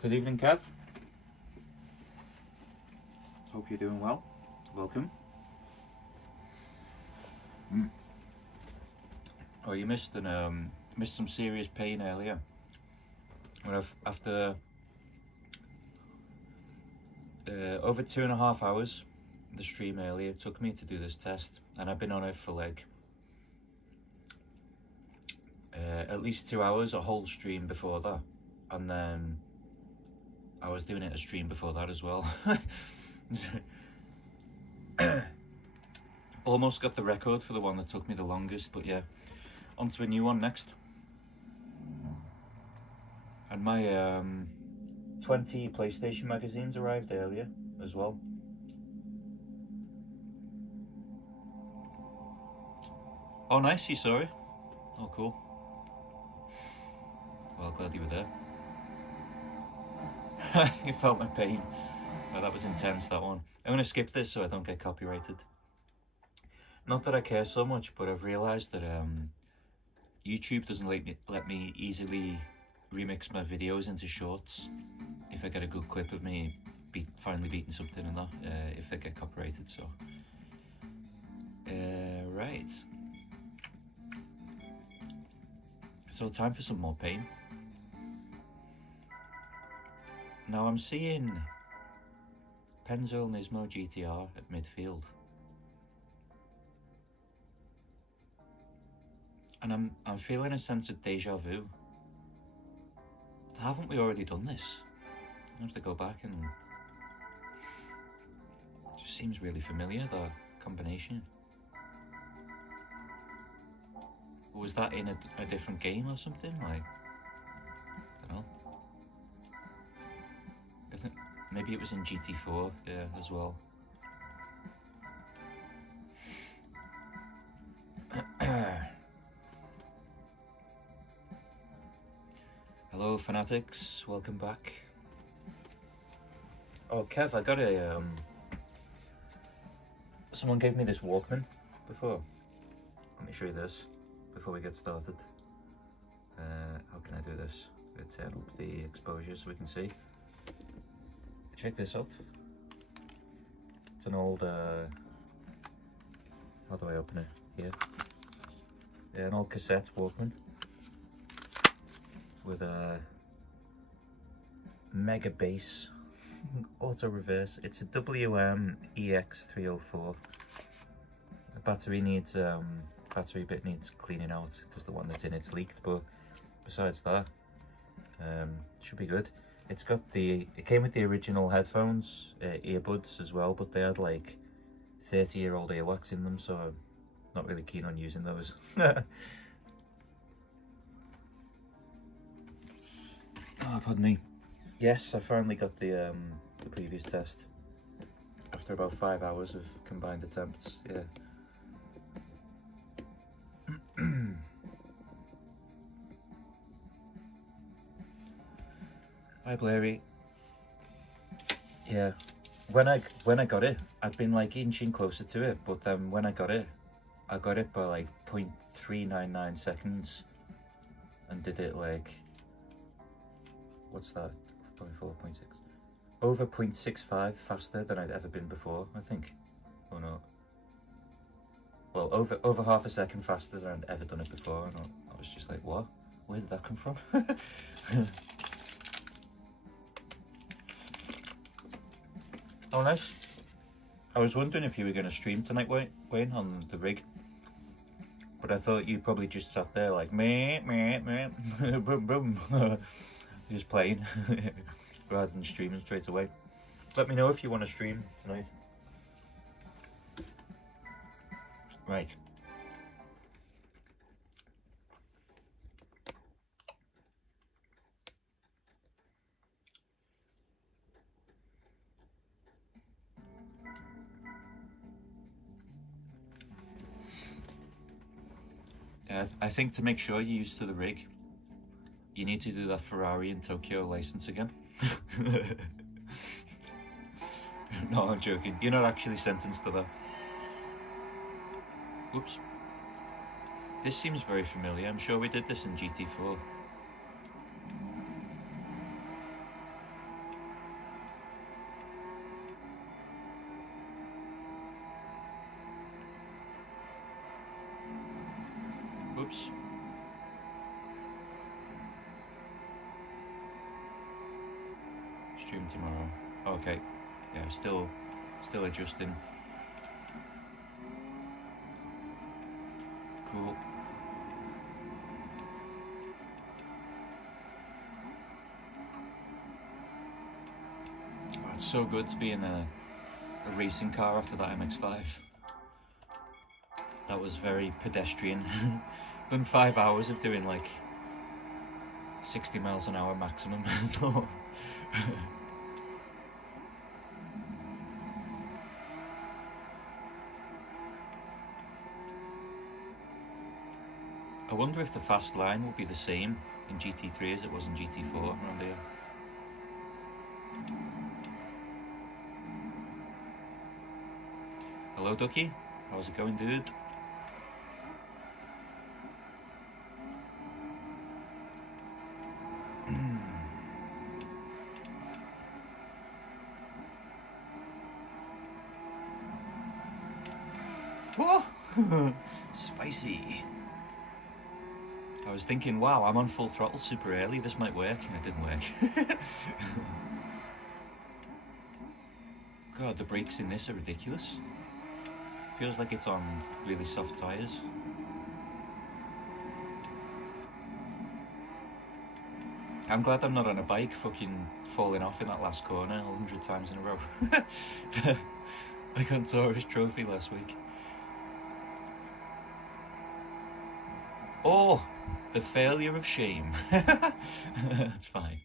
Good evening, Kev. Hope you're doing well. Welcome. Oh, you missed some serious pain earlier. When after over 2.5 hours, the stream earlier took me to do this test, and I've been on it for like at least 2 hours, a whole stream before that, and then I was doing it a stream before that as well. Almost got the record for the one that took me the longest, but yeah, on to a new one next. And my 20 PlayStation magazines arrived earlier as well. Oh nice, you saw it? Oh cool. Well, glad you were there. You felt my pain. Oh, that was intense, that one. I'm gonna skip this so I don't get copyrighted. Not that I care so much, but I've realised that YouTube doesn't let me easily remix my videos into shorts if I get a good clip of me finally beating something and that, if I get copyrighted, so. Right. So time for some more pain. Now I'm seeing Pennzoil Nismo GTR at midfield. And I'm feeling a sense of deja vu. Haven't we already done this? I have to go back and... It just seems really familiar, that combination. Or was that in a different game or something? Like, I don't know. I think maybe it was in GT4 as well. Hello fanatics, welcome back. Oh Kev, I got a someone gave me this Walkman before. Let me show you this before we get started. How can I do this? I'm gonna turn up the exposure so we can see. Check this out. It's an old how do I open it? Here. Yeah, an old cassette Walkman with a mega bass auto reverse. It's a WM EX304. The battery bit needs cleaning out because the one that's in it's leaked, but besides that, should be good. It came with the original headphones, earbuds as well, but they had like 30-year-old earwax in them, so I'm not really keen on using those. Oh, pardon me. Yes, I finally got the previous test after about 5 hours of combined attempts. Yeah. Hi Blairy. Yeah, when I got it, I'd been like inching closer to it, but then when I got it by like 0.399 seconds, and did it like, what's that? 0.4.6 over 0.65 faster than I'd ever been before, I think. Oh no. Well, over half a second faster than I'd ever done it before, and I was just like, what? Where did that come from? Oh, nice. I was wondering if you were going to stream tonight, Wayne, on the rig. But I thought you probably just sat there like, meh, boom, boom. Just playing, rather than streaming straight away. Let me know if you want to stream tonight. Right. I think to make sure you're used to the rig, you need to do that Ferrari in Tokyo license again. No, I'm joking. You're not actually sentenced to that. Oops. This seems very familiar. I'm sure we did this in GT4. Oops. Stream tomorrow. Okay. Yeah, still adjusting. Cool. Oh, it's so good to be in a racing car after that MX-5. That was very pedestrian. Done 5 hours of doing like 60 miles an hour maximum. No. I wonder if the fast line will be the same in GT3 as it was in GT4 around here. Hello Ducky, how's it going, dude? Whoa! Spicy. I was thinking, wow, I'm on full throttle super early, this might work, and it didn't work. God, the brakes in this are ridiculous. Feels like it's on really soft tyres. I'm glad I'm not on a bike fucking falling off in that last corner 100 times in a row. Like on Tourist Trophy last week. Oh, the failure of shame. That's fine.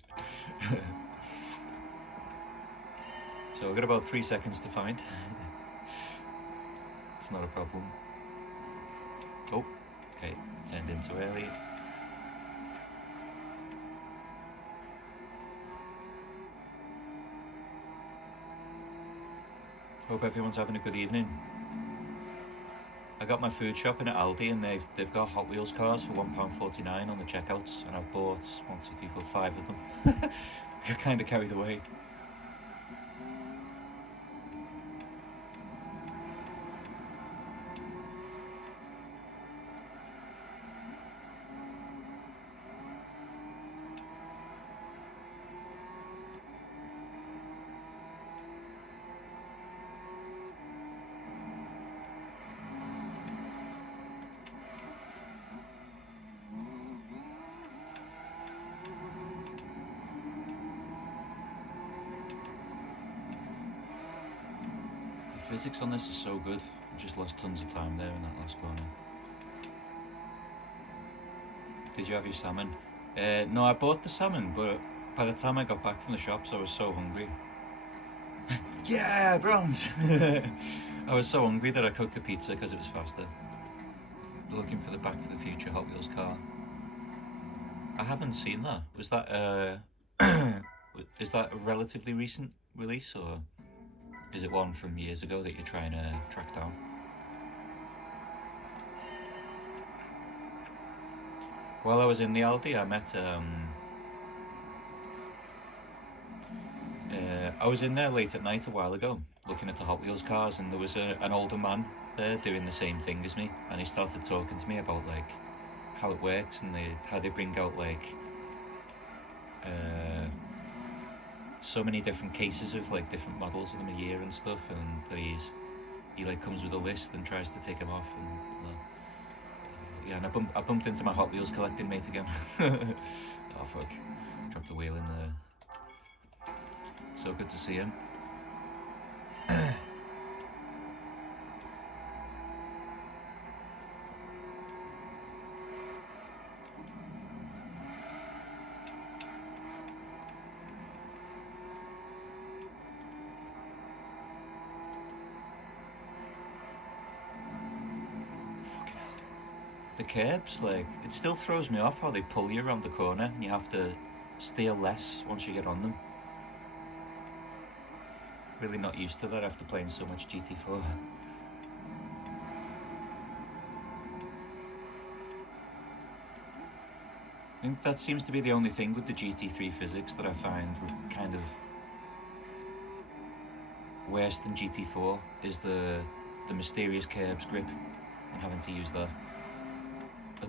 So I've got about 3 seconds to find. It's not a problem. Oh, okay, turned in too early. Hope everyone's having a good evening. I got my food shopping at Aldi and they've got Hot Wheels cars for £1.49 on the checkouts, and I've bought 1, 2, 3, 4, 5 of them. I got kind of carried away. Physics on this is so good. I just lost tons of time there in that last corner. Did you have your salmon? No, I bought the salmon, but by the time I got back from the shops I was so hungry. Yeah, bronze! I was so hungry that I cooked a pizza because it was faster. Looking for the Back to the Future Hot Wheels car. I haven't seen that. Was that is that a relatively recent release, or is it one from years ago that you're trying to track down? While I was in the Aldi, I met I was in there late at night a while ago, looking at the Hot Wheels cars, and there was an older man there doing the same thing as me, and he started talking to me about like how it works and how they bring out like so many different cases of like different models of them a year and stuff, and he like comes with a list and tries to take them off, and yeah, and I bumped into my Hot Wheels collecting mate again. Oh fuck, dropped the wheel in there. So good to see him. The curbs, like, it still throws me off how they pull you around the corner and you have to steer less once you get on them. Really not used to that after playing so much GT4. I think that seems to be the only thing with the GT3 physics that I find kind of worse than GT4 is the mysterious curbs grip and having to use that.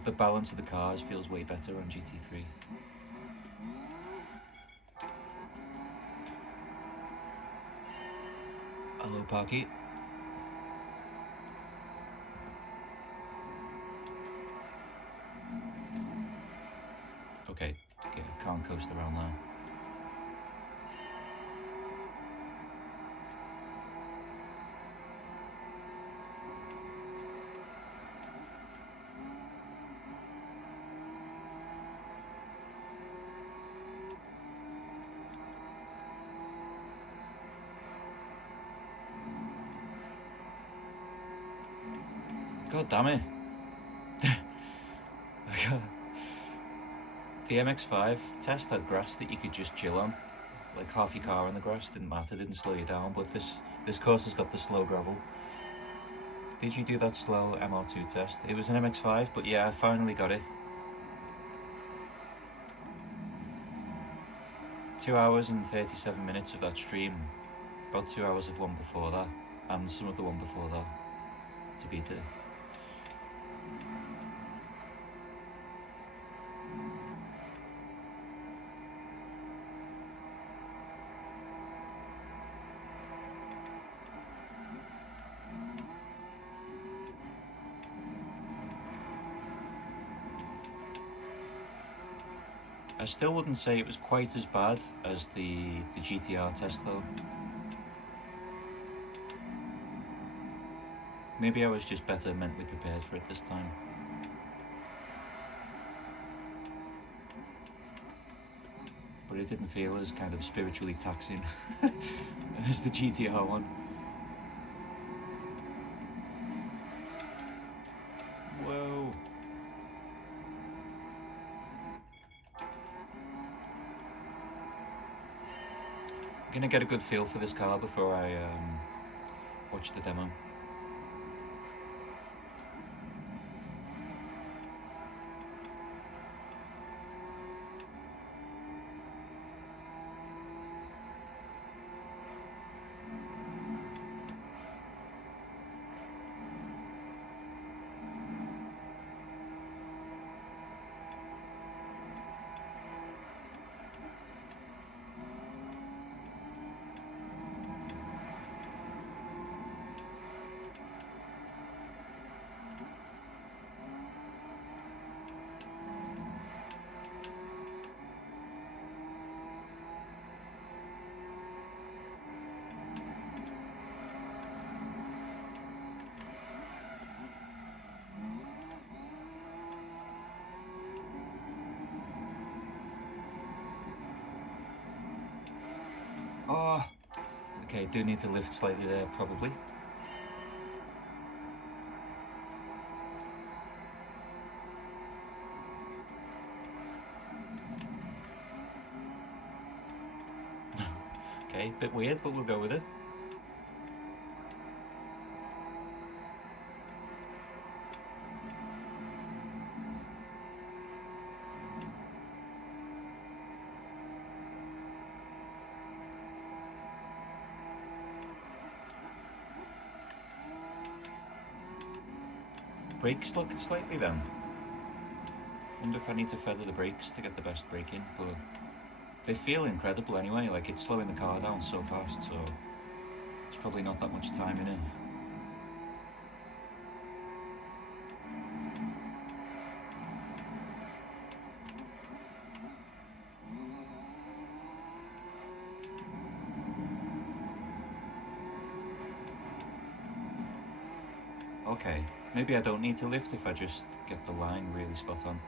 the balance of the cars feels way better on GT3. Hello, Parky. Okay, yeah, can't coast around there. God damn it. The MX-5 test had grass that you could just chill on. Like half your car on the grass, didn't matter, didn't slow you down, but this course has got the slow gravel. Did you do that slow MR2 test? It was an MX-5, but yeah, I finally got it. 2 hours and 37 minutes of that stream. About 2 hours of one before that, and some of the one before that, to beat it. I still wouldn't say it was quite as bad as the GTR test though. Maybe I was just better mentally prepared for it this time. But it didn't feel as kind of spiritually taxing as the GTR one. Whoa. I'm gonna get a good feel for this car before I watch the demo. Oh, okay, do need to lift slightly there, probably. Okay, bit weird, but we'll go with it. Brakes looked slightly then. Wonder if I need to feather the brakes to get the best braking, but they feel incredible anyway, like it's slowing the car down so fast, so there's probably not that much time in it. Okay, maybe I don't need to lift if I just get the line really spot on.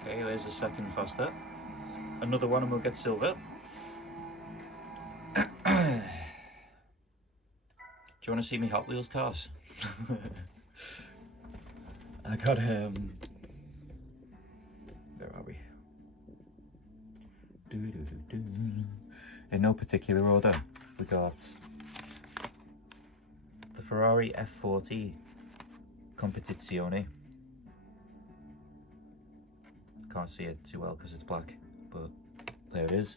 Okay, there's a second faster. Another one and we'll get silver. Do you want to see me Hot Wheels cars? I got where are we? In no particular order, we got the Ferrari F40 Competizione. Can't see it too well because it's black, but there it is.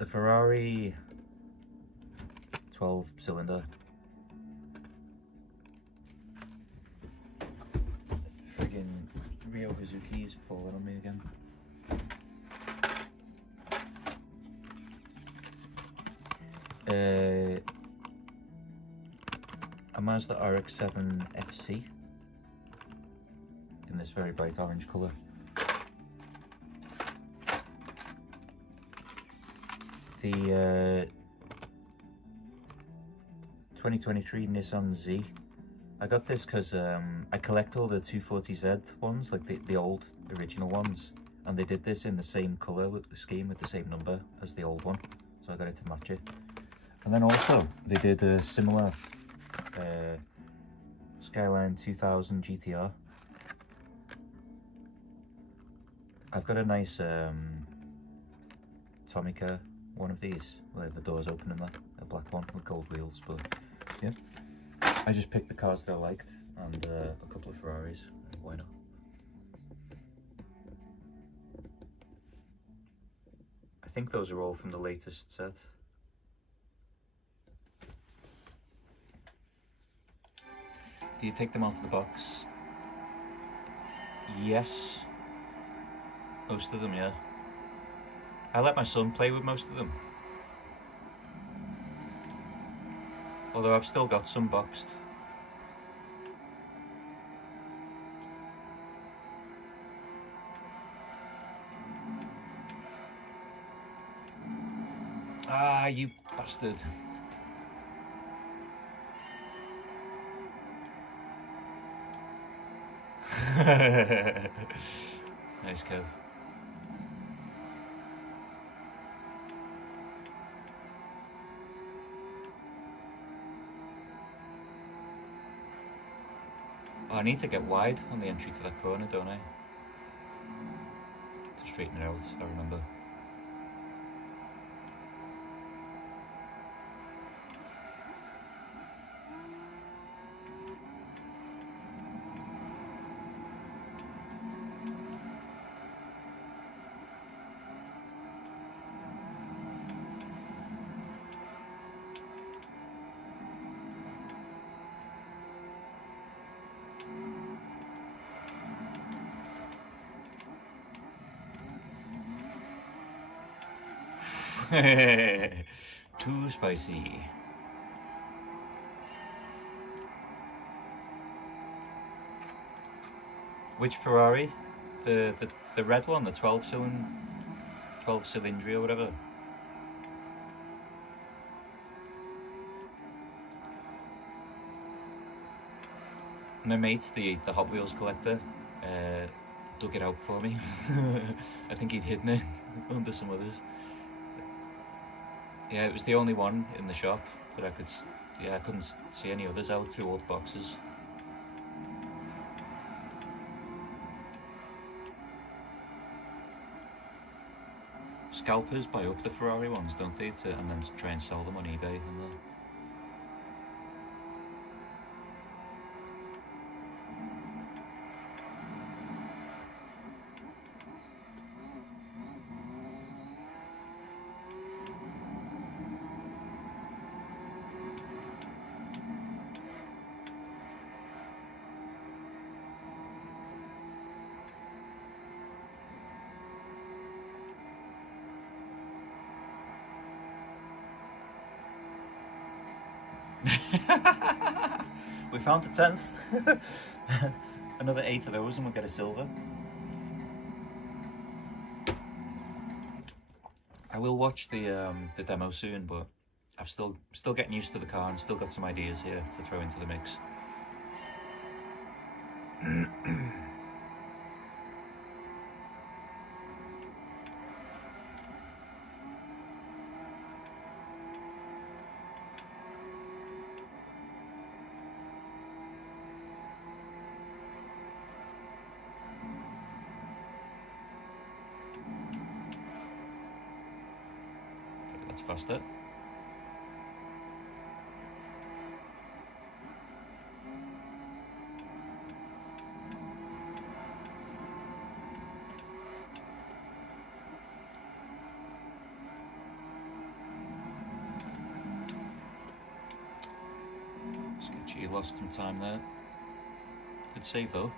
the Ferrari 12 cylinder. Friggin' Ryo Hazuki is falling on me again. A Mazda RX-7 FC in this very bright orange colour. The 2023 Nissan Z. I got this because I collect all the 240Z ones, like the old original ones, and they did this in the same colour with the scheme with the same number as the old one, so I got it to match it. And then also they did a similar Skyline 2000 GTR. I've got a nice Tomica one of these, where the doors open and that, a black one with gold wheels, but yeah. I just picked the cars that I liked, and a couple of Ferraris, why not? I think those are all from the latest set. Do you take them out of the box? Yes. Most of them, yeah. I let my son play with most of them. Although I've still got some boxed. Ah, you bastard. Nice, Kev. Oh, I need to get wide on the entry to that corner, don't I? To straighten it out, I remember. Too spicy. Which Ferrari? The red one, the 12 cylindry or whatever. My mate, the Hot Wheels collector, dug it out for me. I think he'd hidden it under some others. Yeah, it was the only one in the shop that I could. Yeah, I couldn't see any others out through old boxes. Scalpers buy up the Ferrari ones, don't they, and then try and sell them on eBay and that. We found the 10th. Another 8 of those and we'll get a silver. I will watch the demo soon, but I'm still getting used to the car and still got some ideas here to throw into the mix. That's faster. So you lost some time there. Good save though.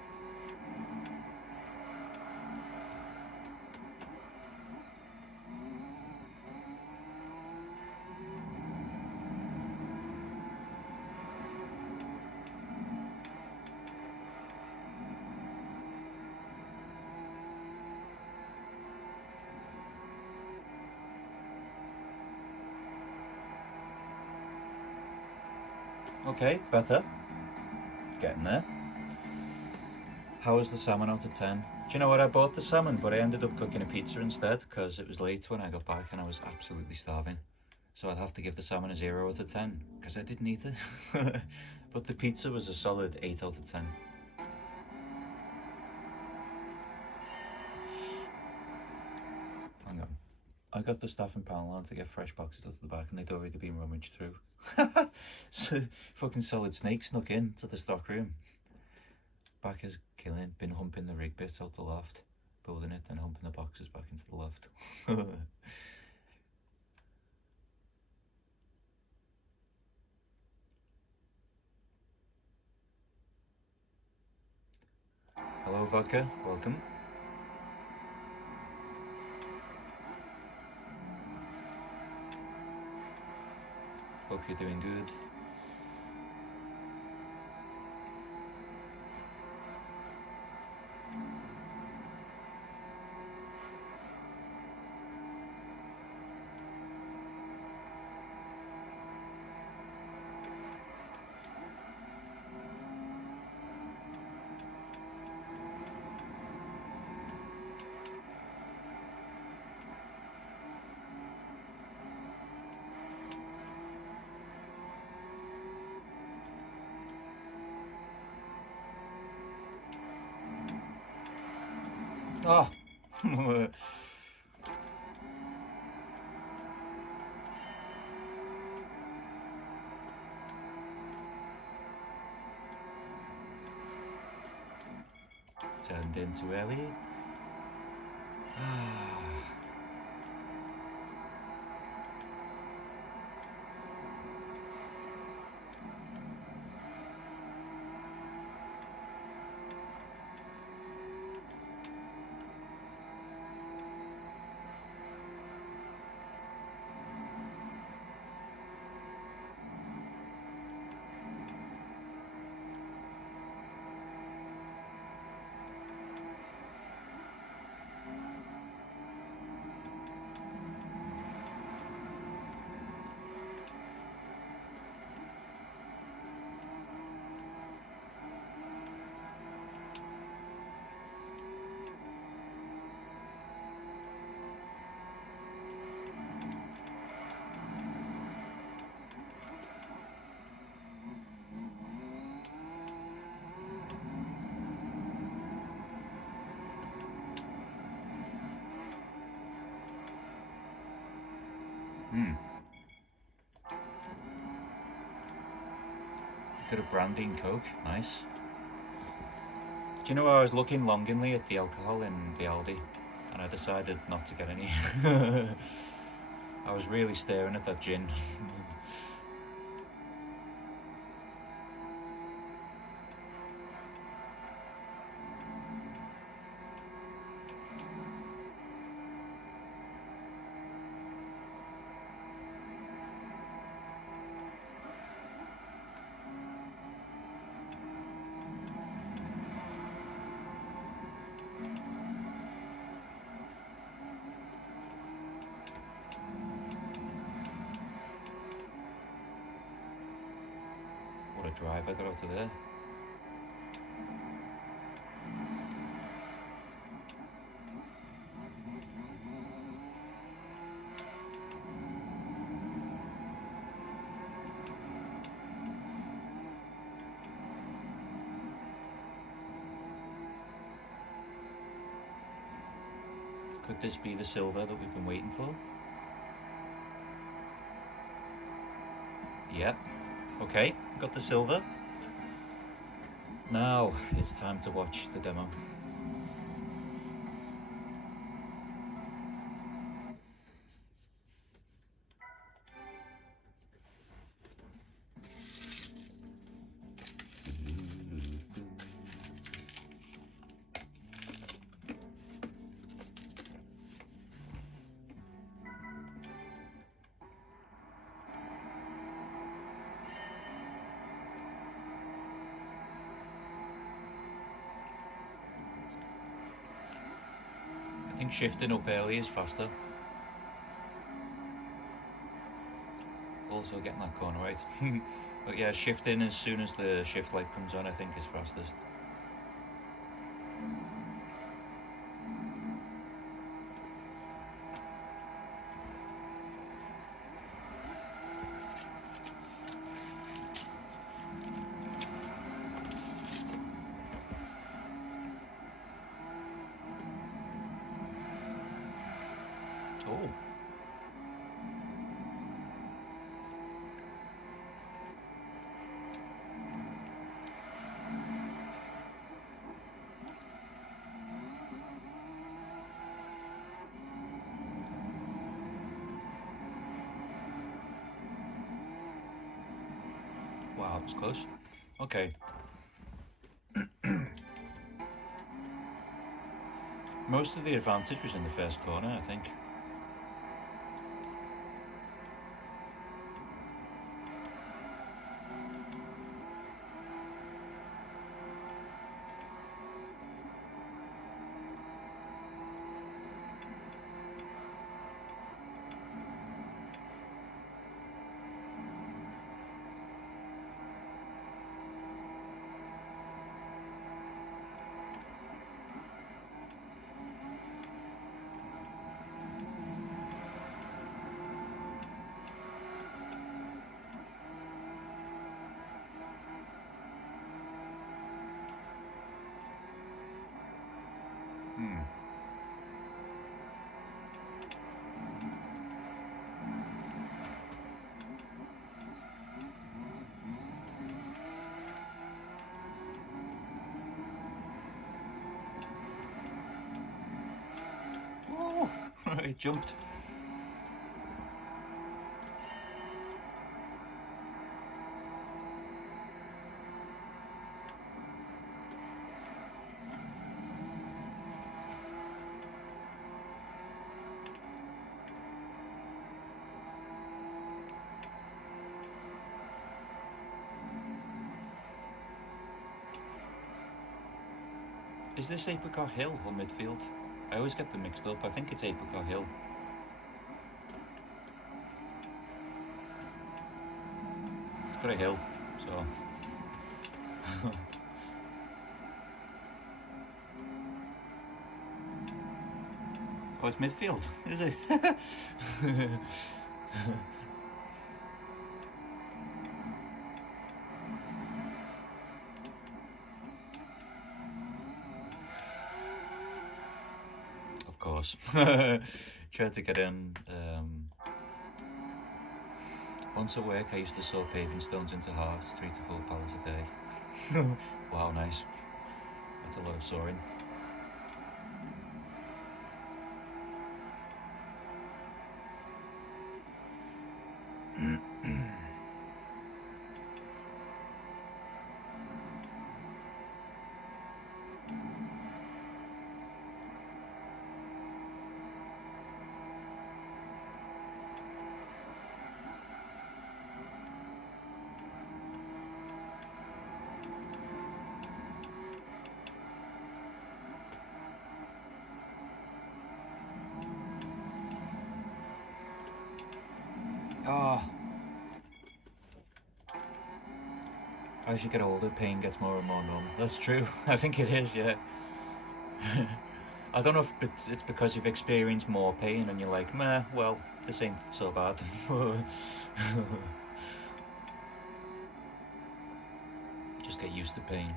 Okay, better. Getting there. How was the salmon out of 10? Do you know what? I bought the salmon, but I ended up cooking a pizza instead because it was late when I got back and I was absolutely starving. So I'd have to give the salmon a 0 out of 10 because I didn't eat it. But the pizza was a solid 8 out of 10. Hang on. I got the staff in Poundland to get fresh boxes out of the back and they'd already been rummaged through. So fucking solid snake snuck in to the stock room. Back is killing, been humping the rig bits out the loft, building it, then humping the boxes back into the loft. Hello Vodka, welcome. Hope you're doing good. Oh! Turned in too early. Got a brandy and Coke, nice. Do you know I was looking longingly at the alcohol in the Aldi and I decided not to get any. I was really staring at that gin. What a drive I got out of there. Could this be the silver that we've been waiting for? Yep. Okay, got the silver. Now it's time to watch the demo. think shifting up early is faster. Also getting that corner right. But yeah, shifting as soon as the shift light comes on, I think is fastest. Oh. Wow, it was close. Okay. Most of the advantage was in the first corner, I think. Oh, it jumped. Is this Apricot Hill or midfield? I always get them mixed up. I think it's Apricot Hill. It's got a hill, so. Oh, it's midfield, is it? Of course. Tried to get in. Once at work, I used to saw paving stones into halves, 3 to 4 pallets a day. Wow, nice. That's a lot of sawing. Oh. As you get older, pain gets more and more numb. That's true. I think it is, yeah. I don't know if it's because you've experienced more pain and you're like, meh, well, this ain't so bad. Just get used to pain.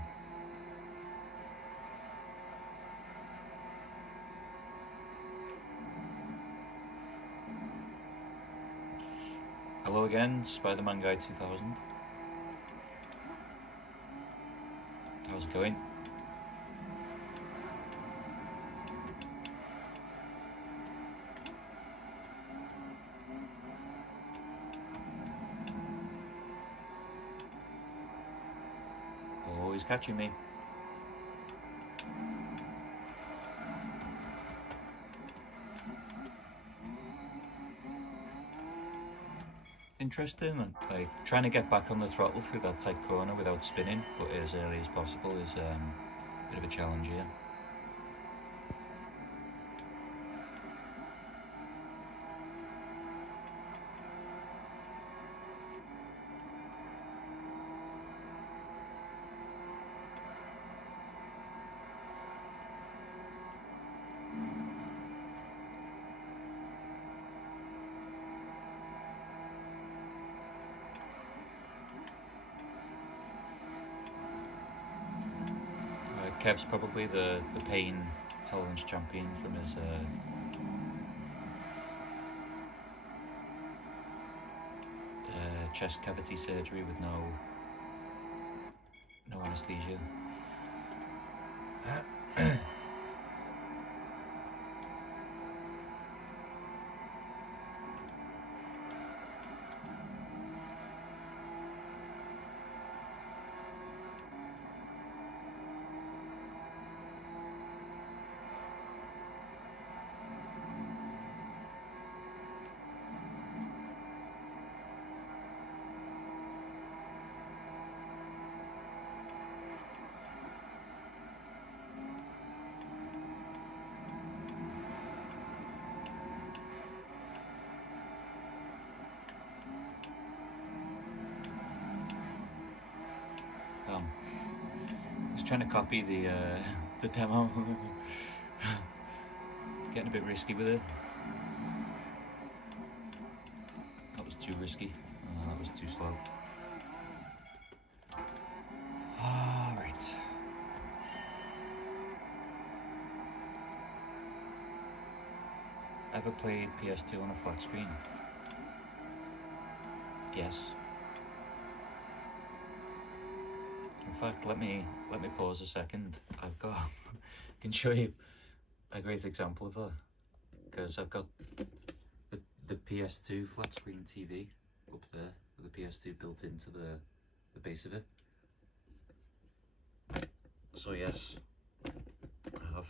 Hello again, Spider-Man Guy 2000. How's it going? Oh, he's catching me. Interesting, like trying to get back on the throttle through that tight corner without spinning, but as early as possible is a bit of a challenge here. Kev's probably the pain tolerance champion from his chest cavity surgery with no anesthesia. I was trying to copy the demo. Getting a bit risky with it. That was too risky. That was too slow. Right. Ever played PS2 on a flat screen? Yes. In fact, let me pause a second. I can show you a great example of that, because I've got the PS2 flat screen TV up there with the PS2 built into the base of it. So yes, I have.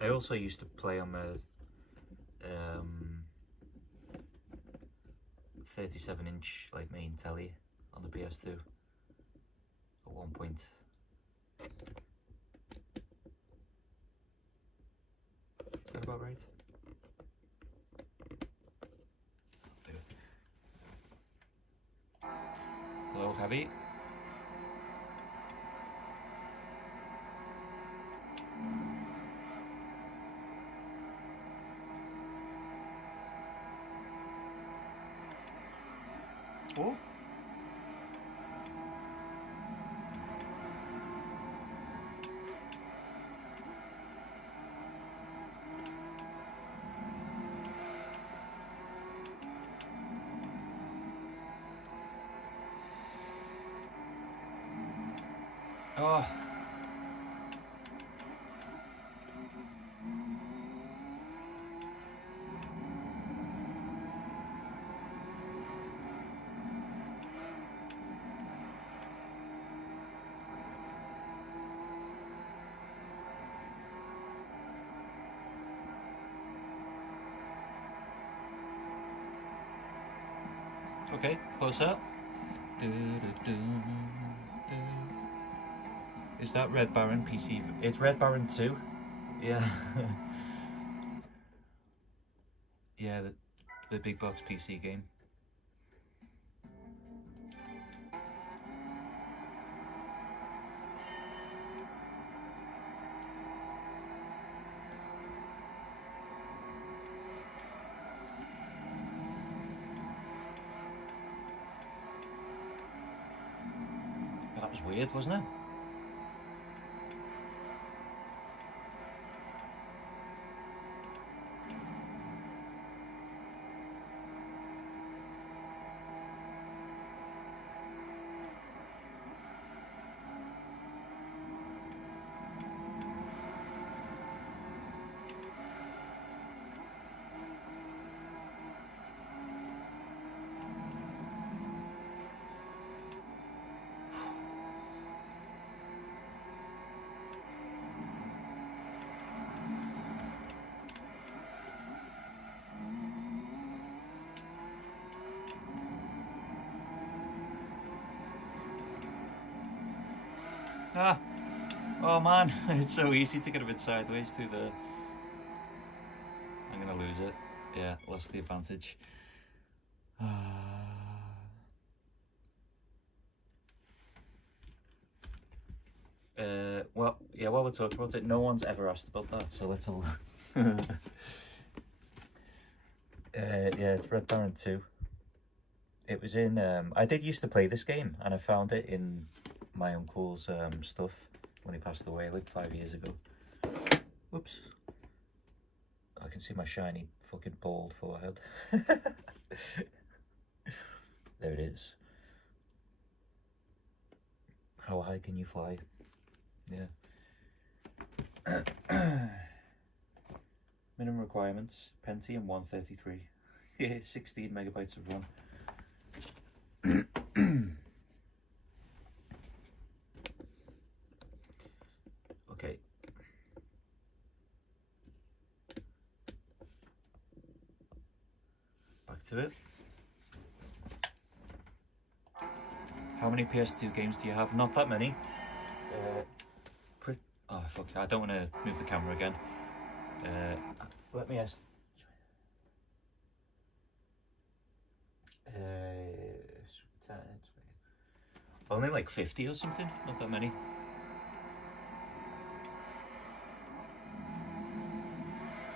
I also used to play on my 37-inch like main telly on the PS2 at one point. Is that about right? Hello, Javi. Oh. Oh. Okay, close up. Is that Red Baron PC? It's Red Baron 2. Yeah. Yeah, the big box PC game. Oh, that was weird, wasn't it? Ah, oh man, it's so easy to get a bit sideways through the... I'm gonna lose it. Yeah, lost the advantage. Well, yeah, while we're talking about it, no one's ever asked about that, so let's all... yeah, it's Red Baron 2. It was in... I did used to play this game, and I found it in my uncle's stuff when he passed away like 5 years ago. Whoops. I can see my shiny fucking bald forehead. There it is. How high can you fly? Yeah. Minimum requirements: Pentium 133. Yeah, 16 megabytes of RAM. Okay. Back to it. How many PS2 games do you have? Not that many. Oh fuck! I don't want to move the camera again. Let me ask. Only like 50 or something. Not that many.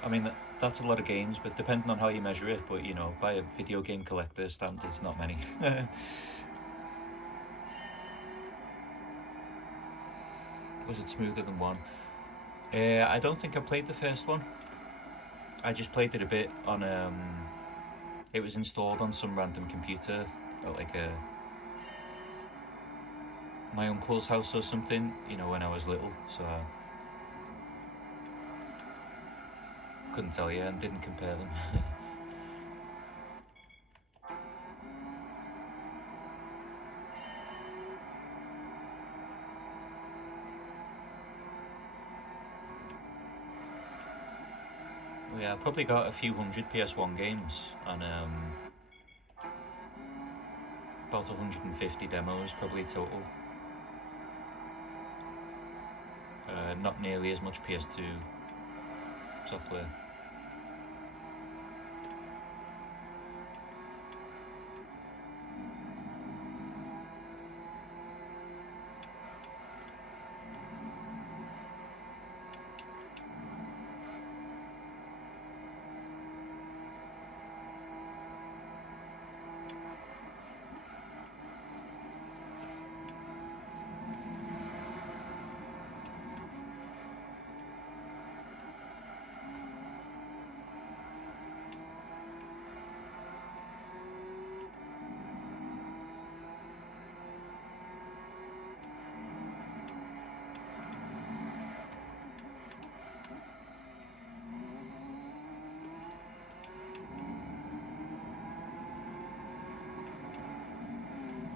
I mean, that's a lot of games, but depending on how you measure it. But you know, by a video game collector standards, not many. Was it smoother than one? I don't think I played the first one. I just played it a bit on it was installed on some random computer at like my uncle's house or something, you know, when I was little, so I couldn't tell you and didn't compare them. Yeah, I probably got a few hundred PS1 games and about 150 demos probably total. Not nearly as much PS2 software.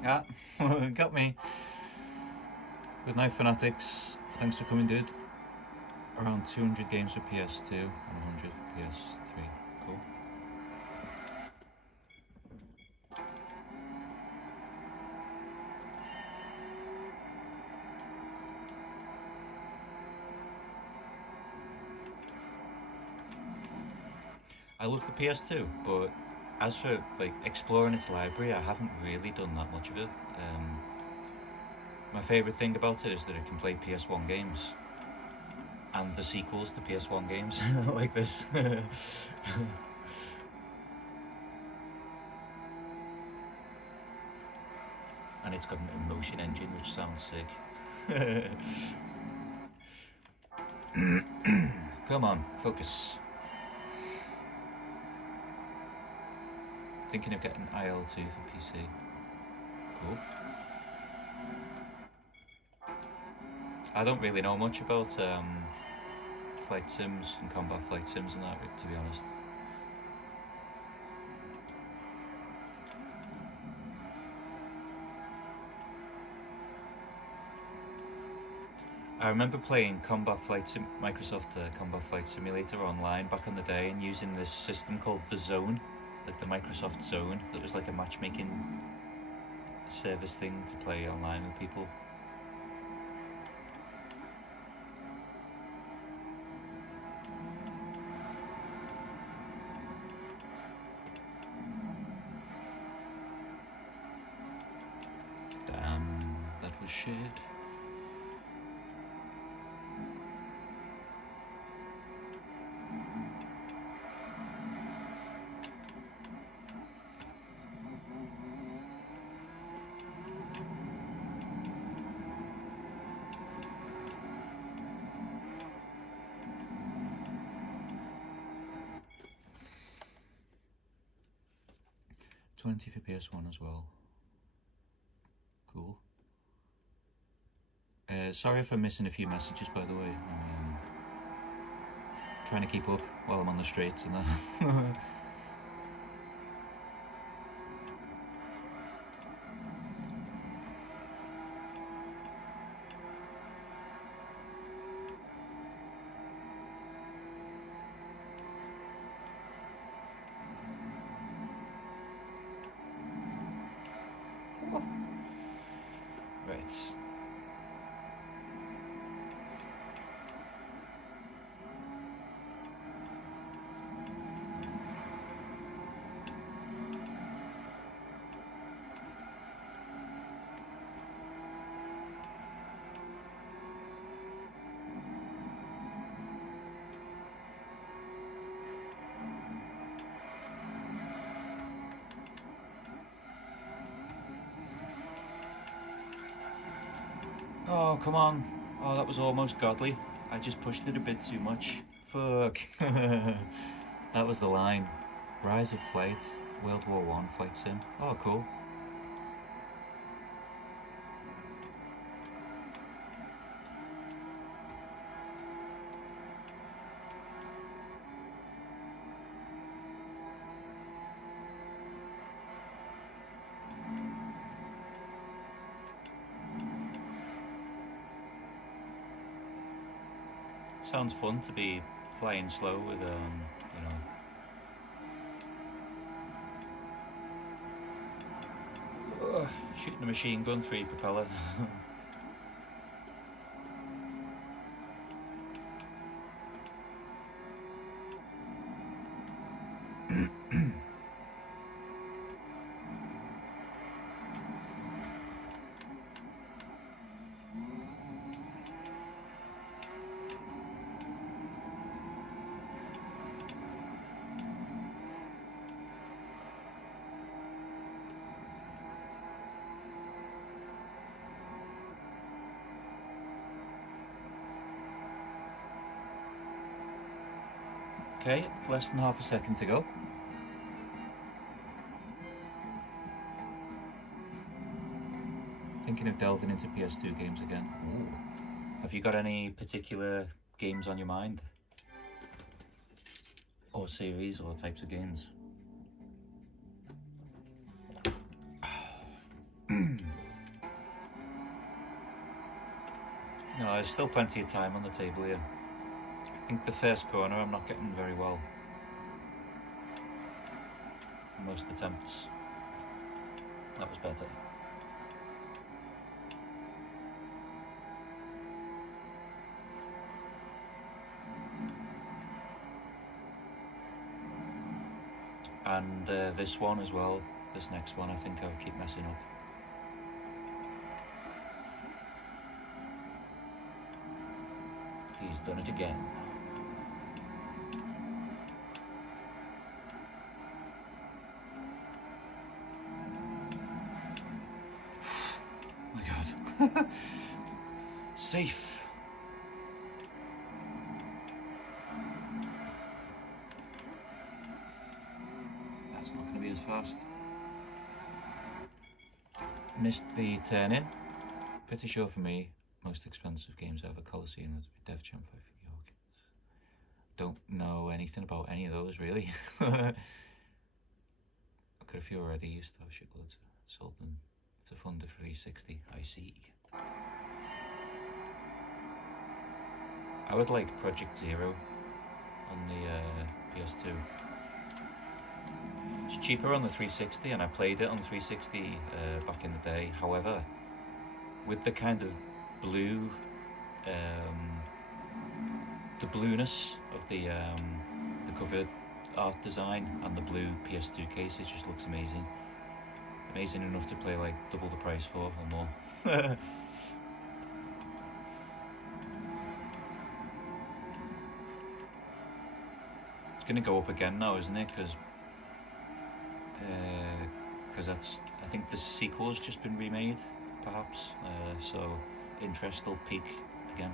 Ah, got me. Good night, fanatics. Thanks for coming, dude. Around 200 games for PS2 and 100 for PS3. Cool. I love the PS2, but as for like exploring its library, I haven't really done that much of it. My favourite thing about it is that it can play PS1 games and the sequels to PS1 games like this. And it's got an emotion engine which sounds sick. Come on, focus. Thinking of getting IL2 for PC. Cool. I don't really know much about flight sims and combat flight sims and that, to be honest. I remember playing Microsoft Combat Flight Simulator online back in the day and using this system called the Zone, like the Microsoft Zone, that was like a matchmaking service thing to play online with people. Damn, that was shit. 20 for PS1 as well. Cool. Sorry if I'm missing a few messages, by the way. I'm trying to keep up while I'm on the streets and that. Right. Oh, come on. Oh, that was almost godly. I just pushed it a bit too much. Fuck. That was the line. Rise of Flight, World War One flight sim. Oh, cool. Sounds fun to be flying slow with, shooting a machine gun through your propeller. Okay, less than half a second to go. Thinking of delving into PS2 games again. Ooh. Have you got any particular games on your mind? Or series or types of games? No, there's still plenty of time on the table here. I think the first corner I'm not getting very well. Most attempts. That was better. And this one as well, this next one I think I'll keep messing up. He's done it again. Oh my god. Safe. That's not going to be as fast. Missed the turn in. Pretty sure for me, most expensive games ever, Coliseum would be Dev Jam 5 for York. Don't know anything about any of those really. I've got a few already, used to have shitloads, sold them to fund the 360, I see. I would like Project Zero on the PS2. It's cheaper on the 360 and I played it on 360 back in the day. However, with the kind of blue, the blueness of the cover art design and the blue PS2 case, it just looks amazing. Amazing enough to play like double the price for or more. It's gonna go up again now, isn't it? Because that's, I think the sequel's just been remade, perhaps. So interest will peak again.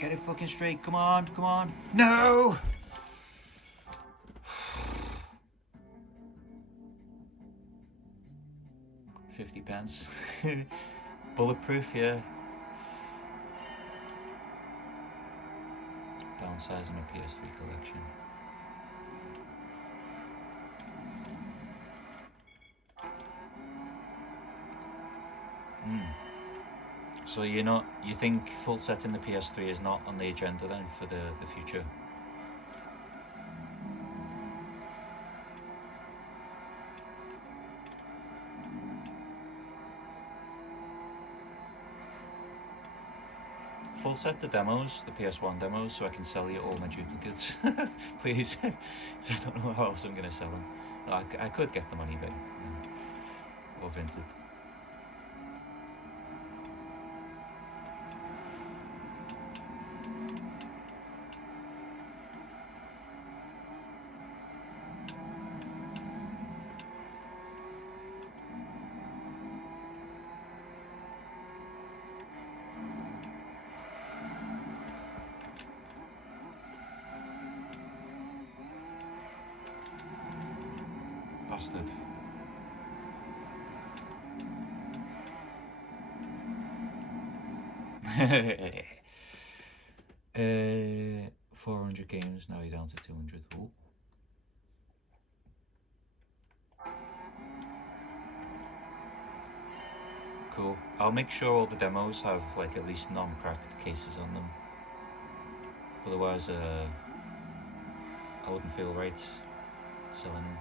Get it fucking straight. Come on, come on. No! £50. Bulletproof, yeah. Downsizing a PS3 collection. So you think full setting the PS3 is not on the agenda then for the future? Full set the demos, the PS1 demos, so I can sell you all my duplicates. Please. I don't know how else I'm going to sell them. No, I could get them on eBay. Or Vinted. Bastard. uh, 400 games, now you're down to 200. Ooh. Cool. I'll make sure all the demos have like at least non-cracked cases on them. Otherwise, I wouldn't feel right selling them.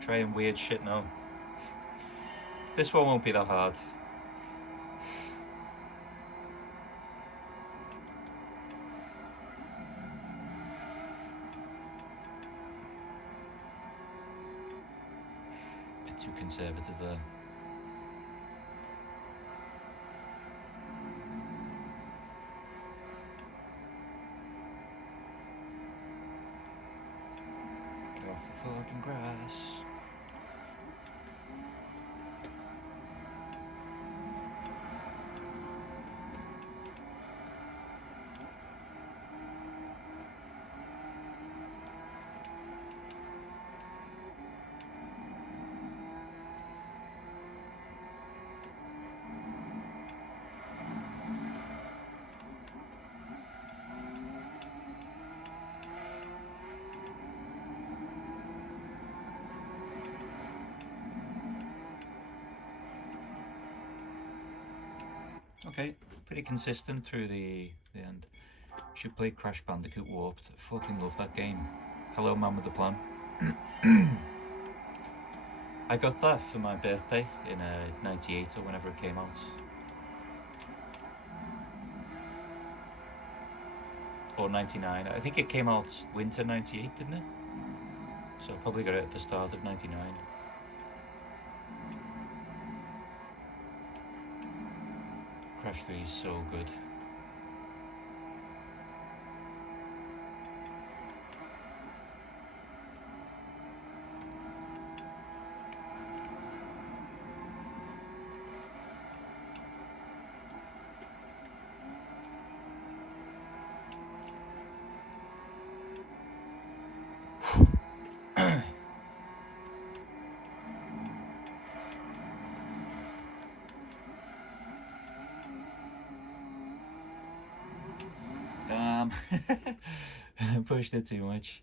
Trying weird shit now. This one won't be that hard. Bit too conservative there. Get off the fucking grass. Okay, pretty consistent through the end. Should play Crash Bandicoot Warped. Fucking love that game. Hello, man with the plan. I got that for my birthday in '98 or whenever it came out. Or '99. I think it came out winter '98, didn't it? So I probably got it at the start of '99. Crash 3 is so good. Pushed it too much.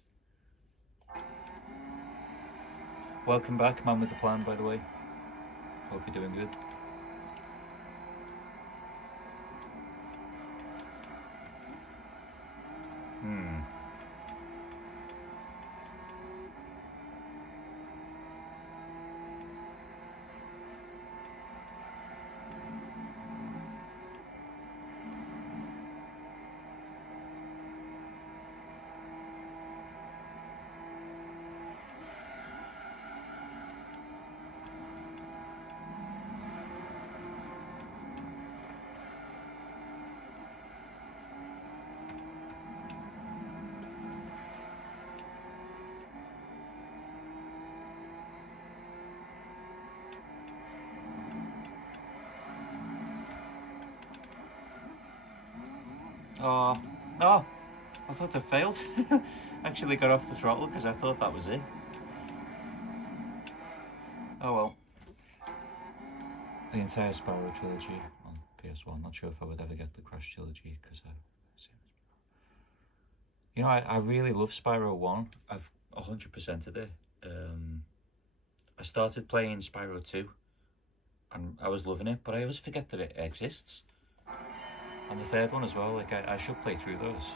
Welcome back, man with the plan, by the way. Hope you're doing good. Oh, oh, I thought I failed. Actually got off the throttle because I thought that was it. Oh well. The entire Spyro trilogy on PS1. Not sure if I would ever get the Crash trilogy because you know, I really love Spyro 1. I've 100%ed it. I started playing Spyro 2 and I was loving it, but I always forget that it exists. And the third one as well, like I should play through those.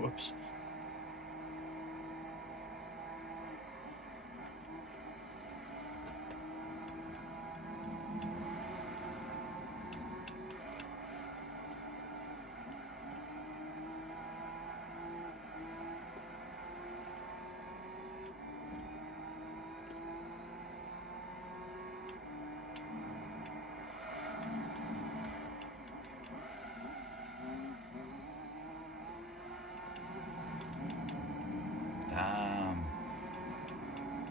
Whoops. Damn.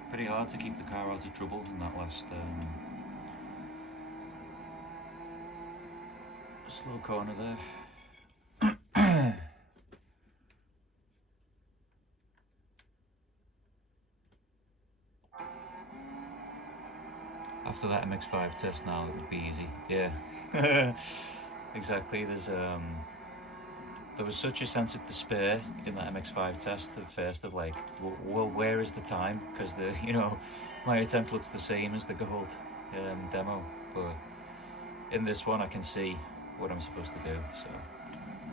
Pretty hard to keep the car out of trouble in that last slow corner there. After that MX-5 test now, it would be easy. Yeah. Exactly. There was such a sense of despair in that MX-5 test at first of like, well, where is the time? Because my attempt looks the same as the gold demo, but in this one I can see what I'm supposed to do, so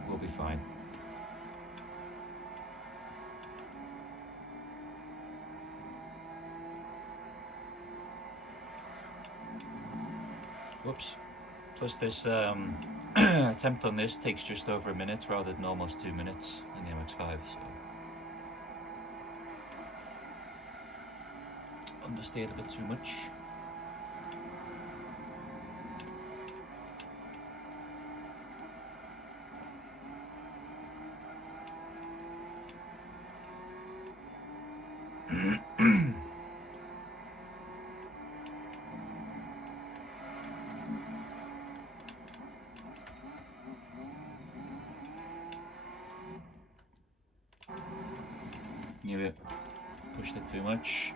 we'll be fine. Whoops. Plus this attempt on this takes just over a minute rather than almost 2 minutes in the MX-5, so understeered a bit too much. Knew it. Pushed it too much.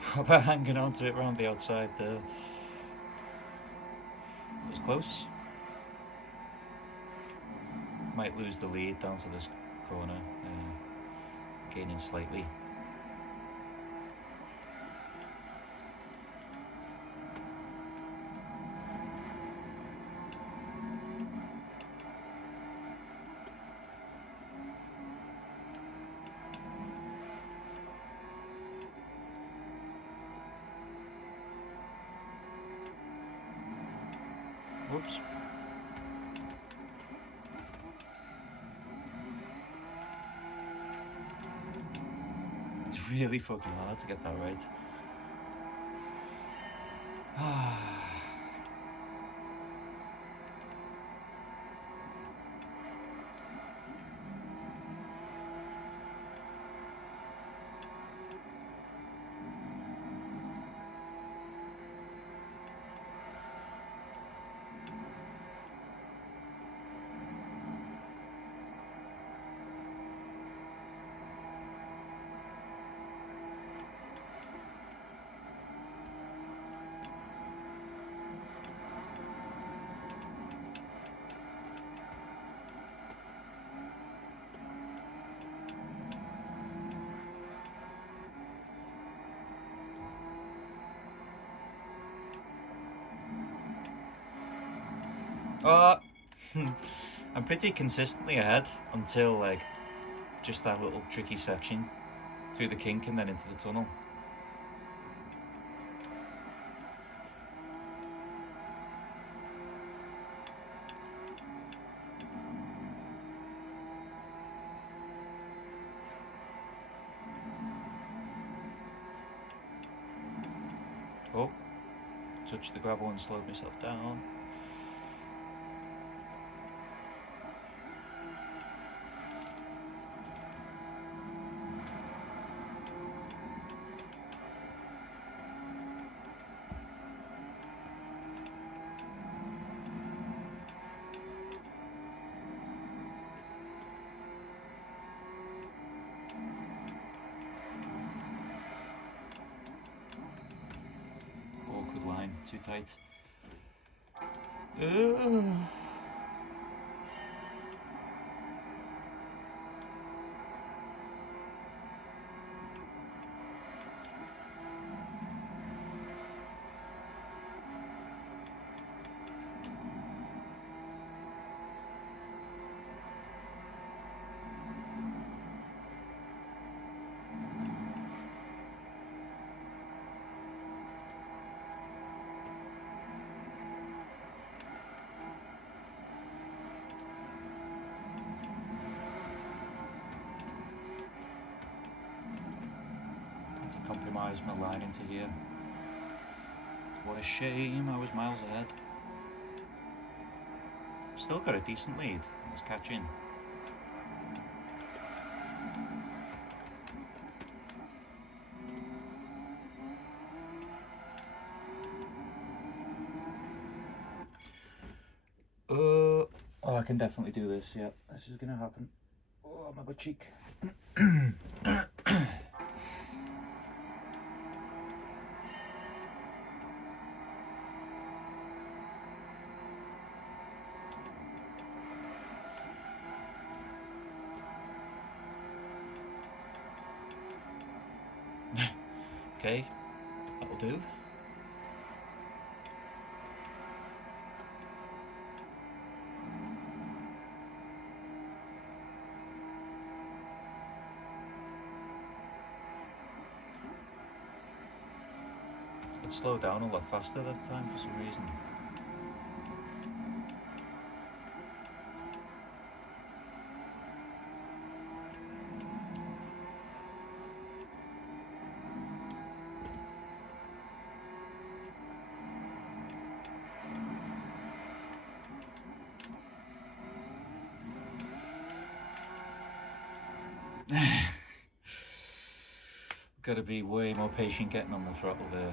Proper hanging on to it around the outside there. It was close. Might lose the lead down to this corner, gaining slightly. Whoops. It's really fucking hard to get that right. I'm pretty consistently ahead until like just that little tricky section through the kink and then into the tunnel. touched the gravel and slowed myself down. Awkward line, too tight. Compromise my line into here. What a shame, I was miles ahead. Still got a decent lead. Let's catch in. Oh, I can definitely do this. Yeah, this is gonna happen. Oh, my butt cheek. Okay, that'll do. It slowed down a lot faster that time for some reason. Gotta be way more patient getting on the throttle there.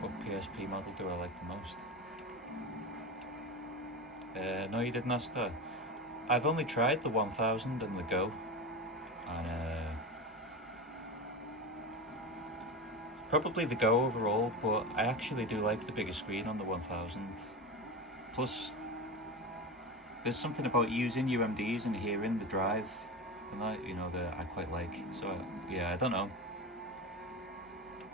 What PSP model do I like the most? No, you didn't ask that. I've only tried the 1000 and the Go, and probably the Go overall, but I actually do like the bigger screen on the 1000. Plus, there's something about using UMDs and hearing the drive and that, you know, that I quite like. So yeah, I don't know.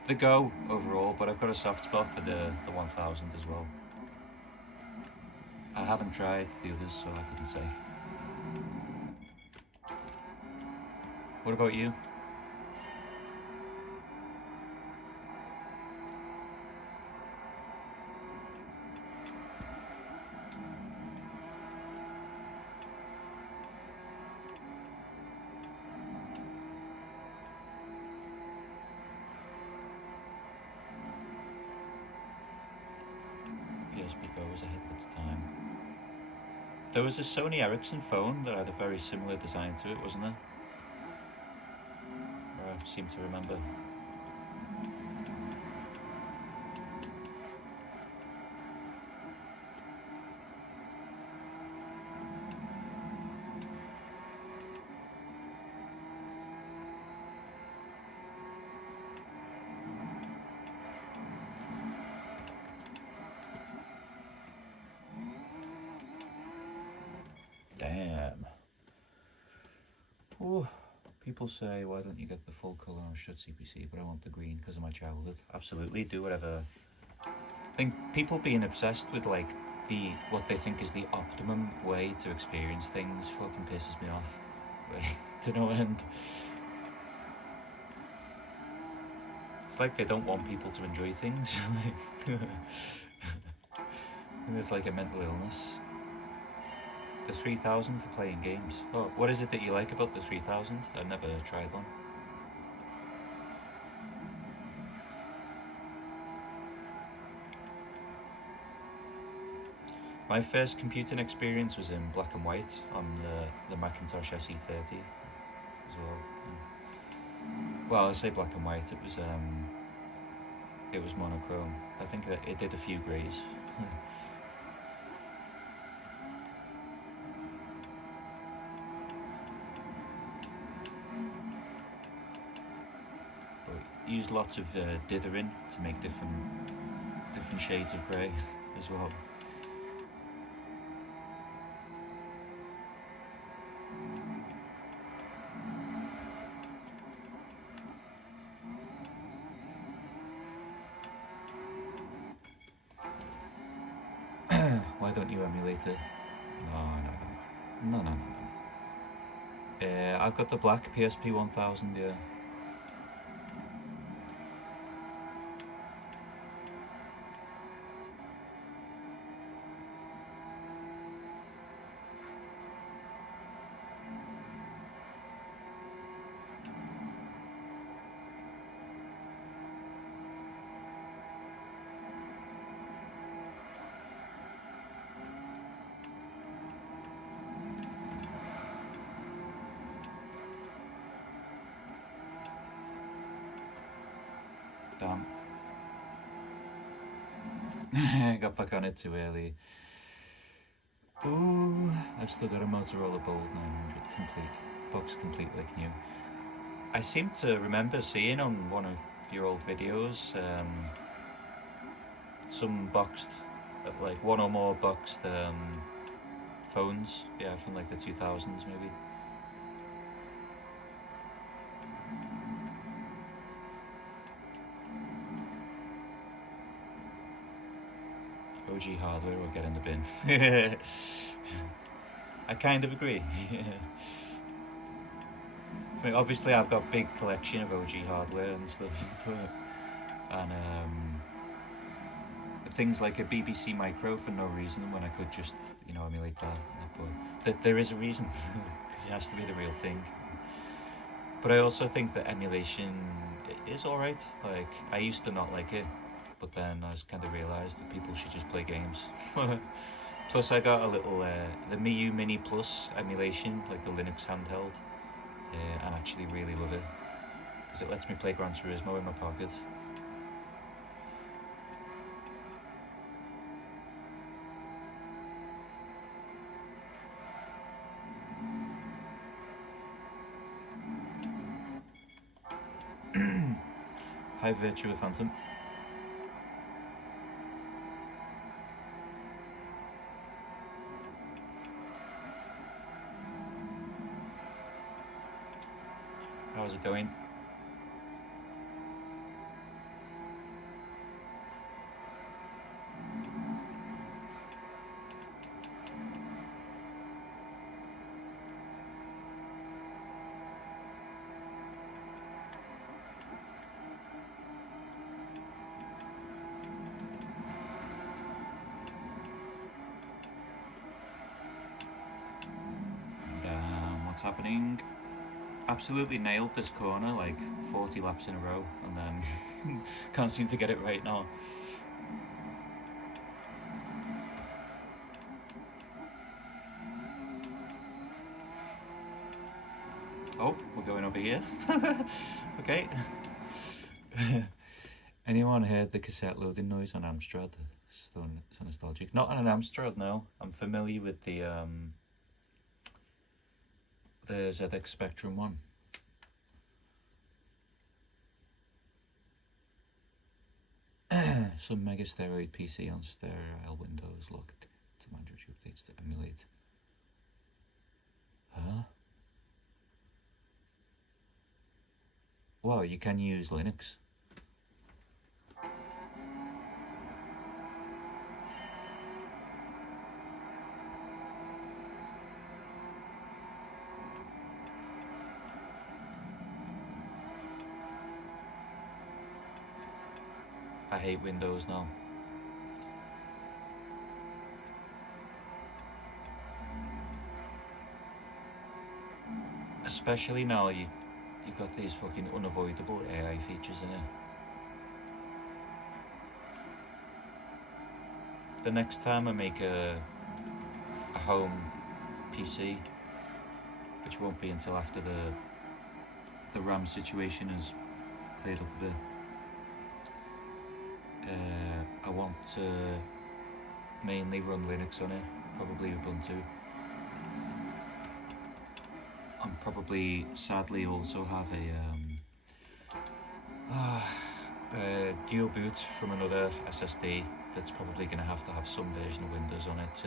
The Go overall, but I've got a soft spot for the 1000 as well. I haven't tried the others, so I couldn't say. What about you? PSP Go was ahead of its time. There was a Sony Ericsson phone that had a very similar design to it, wasn't there? I seem to remember. Damn. Oh. People say, why don't you get the full colour on Shut CPC, but I want the green because of my childhood. Absolutely, do whatever. I think people being obsessed with like what they think is the optimum way to experience things fucking pisses me off to no end. It's like they don't want people to enjoy things. It's like a mental illness. The 3000 for playing games. Oh, what is it that you like about the 3000? I've never tried one. My first computing experience was in black and white on the Macintosh SE30 as well. Well, I say black and white. It was monochrome. I think it did a few greys. But used lots of dithering to make different shades of grey as well. Why don't you emulate it? No. I've got the black PSP 1000, yeah. Damn. I got back on it too early. Ooh, I've still got a Motorola Bold 900 complete, box complete like new. I seem to remember seeing on one of your old videos some boxed, like one or more boxed phones, yeah, from like the 2000s maybe. OG hardware will get in the bin. I kind of agree. I mean, obviously I've got a big collection of OG hardware and stuff, and things like a BBC Micro for no reason when I could just, emulate that. But there is a reason, because it has to be the real thing. But I also think that emulation is alright. Like, I used to not like it, but then I just kind of realised that people should just play games. Plus I got a little, the Miu Mini Plus emulation, like the Linux handheld, and actually really love it, because it lets me play Gran Turismo in my pocket. Hi Virtua Phantom. How's it going? What's happening? Absolutely nailed this corner like 40 laps in a row, and then can't seem to get it right now. Oh, we're going over here. Okay. Anyone heard the cassette loading noise on Amstrad? So nostalgic. Not on an Amstrad, no. I'm familiar with the ZX Spectrum one. Some mega steroid PC on sterile Windows locked to mandatory updates to emulate. Huh? Well, you can use Linux. I hate Windows now. Especially now you've got these fucking unavoidable AI features in it. The next time I make a home PC, which won't be until after the RAM situation has cleared up a bit, I want to mainly run Linux on it, probably Ubuntu. And probably, sadly, also have a dual boot from another SSD that's probably going to have some version of Windows on it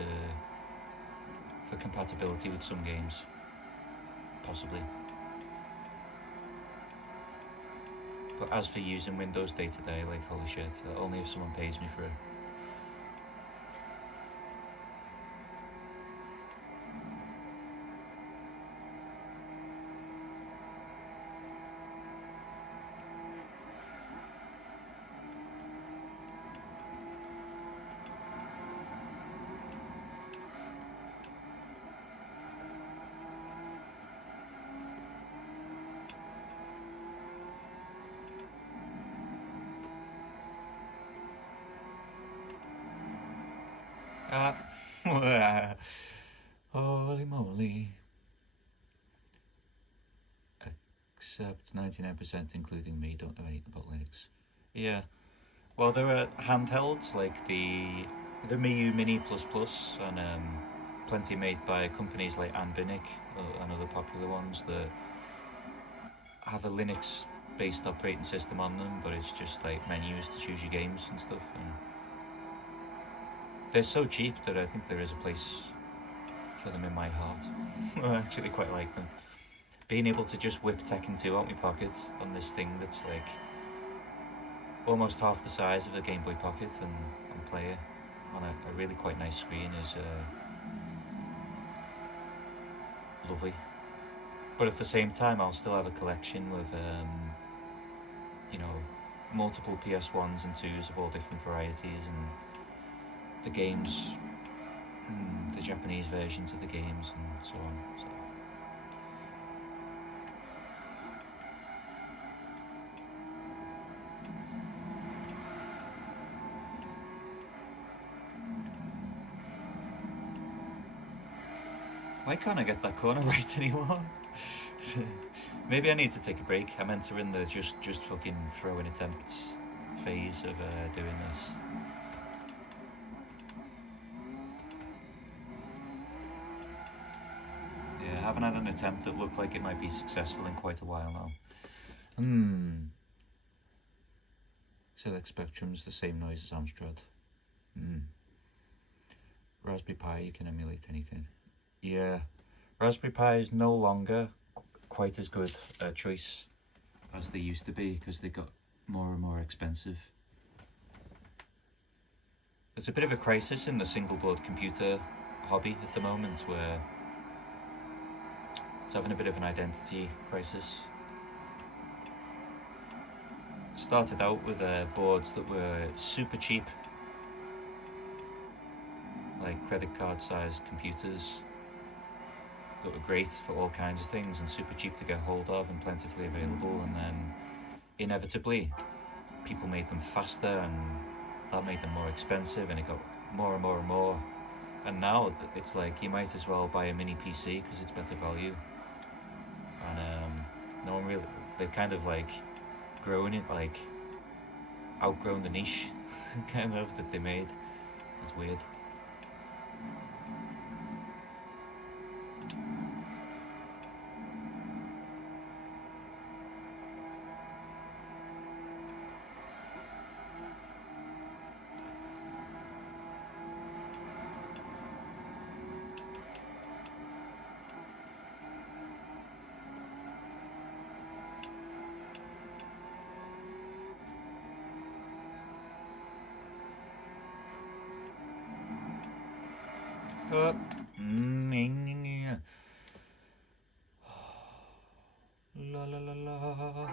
for compatibility with some games, possibly. But as for using Windows day to day, like, holy shit, only if someone pays me for it. Holy moly. Except 99% including me don't know anything about Linux. Yeah. Well, there are handhelds like the Miu Mini Plus Plus and plenty made by companies like Anbinic and other popular ones that have a Linux based operating system on them, but it's just like menus to choose your games and stuff. And they're so cheap that I think there is a place for them in my heart. I actually quite like them. Being able to just whip Tekken 2 out my pocket on this thing that's like almost half the size of a Game Boy Pocket and play it on a really quite nice screen is lovely. But at the same time, I'll still have a collection with multiple PS1s and 2s of all different varieties, and the games, and the Japanese versions of the games, and so on. So. Why can't I get that corner right anymore? Maybe I need to take a break. I'm entering the just fucking throwing attempts phase of doing this. Yeah, I haven't had an attempt that looked like it might be successful in quite a while now. ZX Spectrum's the same noise as Amstrad. Raspberry Pi, you can emulate anything. Yeah, Raspberry Pi is no longer quite as good a choice as they used to be because they got more and more expensive. There's a bit of a crisis in the single board computer hobby at the moment where it's having a bit of an identity crisis. Started out with boards that were super cheap, like credit card sized computers that were great for all kinds of things and super cheap to get hold of and plentifully available, and then inevitably people made them faster and that made them more expensive, and it got more and more and more, and now it's like you might as well buy a mini PC because it's better value. And no one really, they've kind of like grown it, like outgrown the niche kind of that they made. It's weird. La la la la.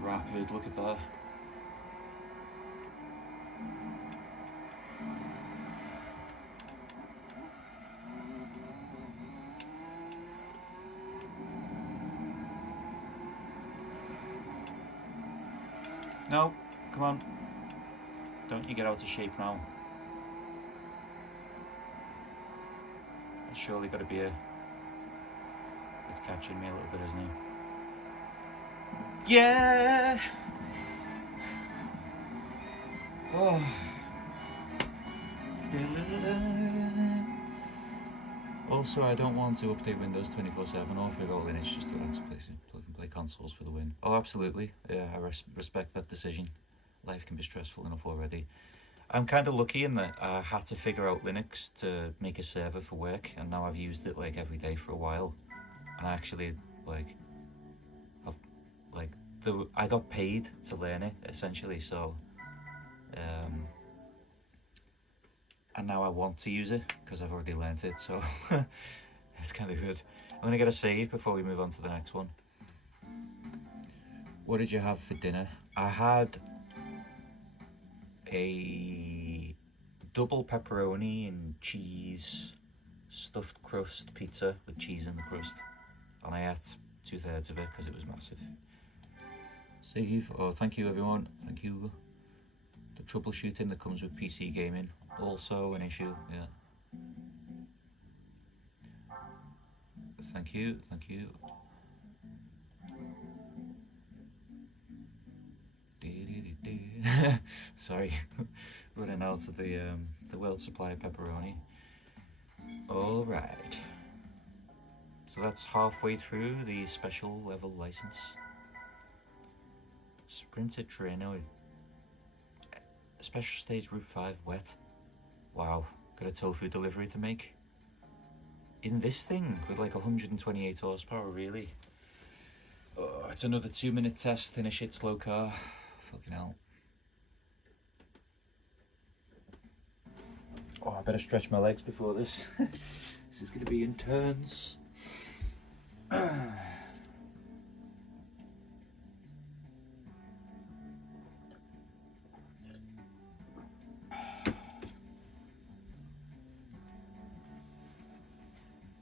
rapid, look at that. No, come on. Don't you get out of shape now. It's surely got to be a... It's catching me a little bit, isn't it? Yeah! Oh. Also, I don't want to update Windows 24/7 or figure out Linux just to plug and play consoles for the win. Oh, absolutely. Yeah, I respect that decision. Life can be stressful enough already. I'm kind of lucky in that I had to figure out Linux to make a server for work, and now I've used it like every day for a while. And I actually I got paid to learn it essentially, so and now I want to use it because I've already learnt it, so it's kind of good. I'm gonna get a save before we move on to the next one. What did you have for dinner? I had a double pepperoni and cheese stuffed crust pizza with cheese in the crust, and I ate 2/3 of it because it was massive. Save. Oh, thank you everyone. Thank you. The troubleshooting that comes with PC gaming, also an issue. Yeah. Thank you. Thank you. Sorry, running out of the world supply of pepperoni. All right. So that's halfway through the special level license. Sprinter Trainer. Special stage Route 5 wet. Wow, got a tofu delivery to make. In this thing with like 128 horsepower, really. Oh, it's another 2-minute test in a shit slow car. Fucking hell. Oh, I better stretch my legs before this. This is going to be intense.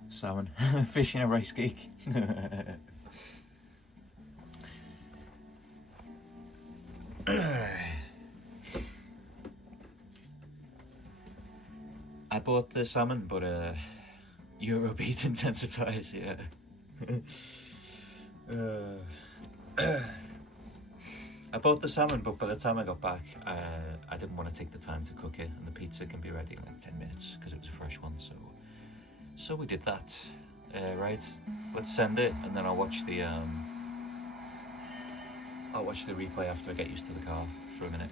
Salmon. Fish in a rice cake. I bought the salmon, but Eurobeat intensifiers, yeah. I bought the salmon, but by the time I got back, I didn't want to take the time to cook it, and the pizza can be ready in like 10 minutes because it was a fresh one. So we did that. Right, let's send it, and then I'll watch the replay after I get used to the car for a minute.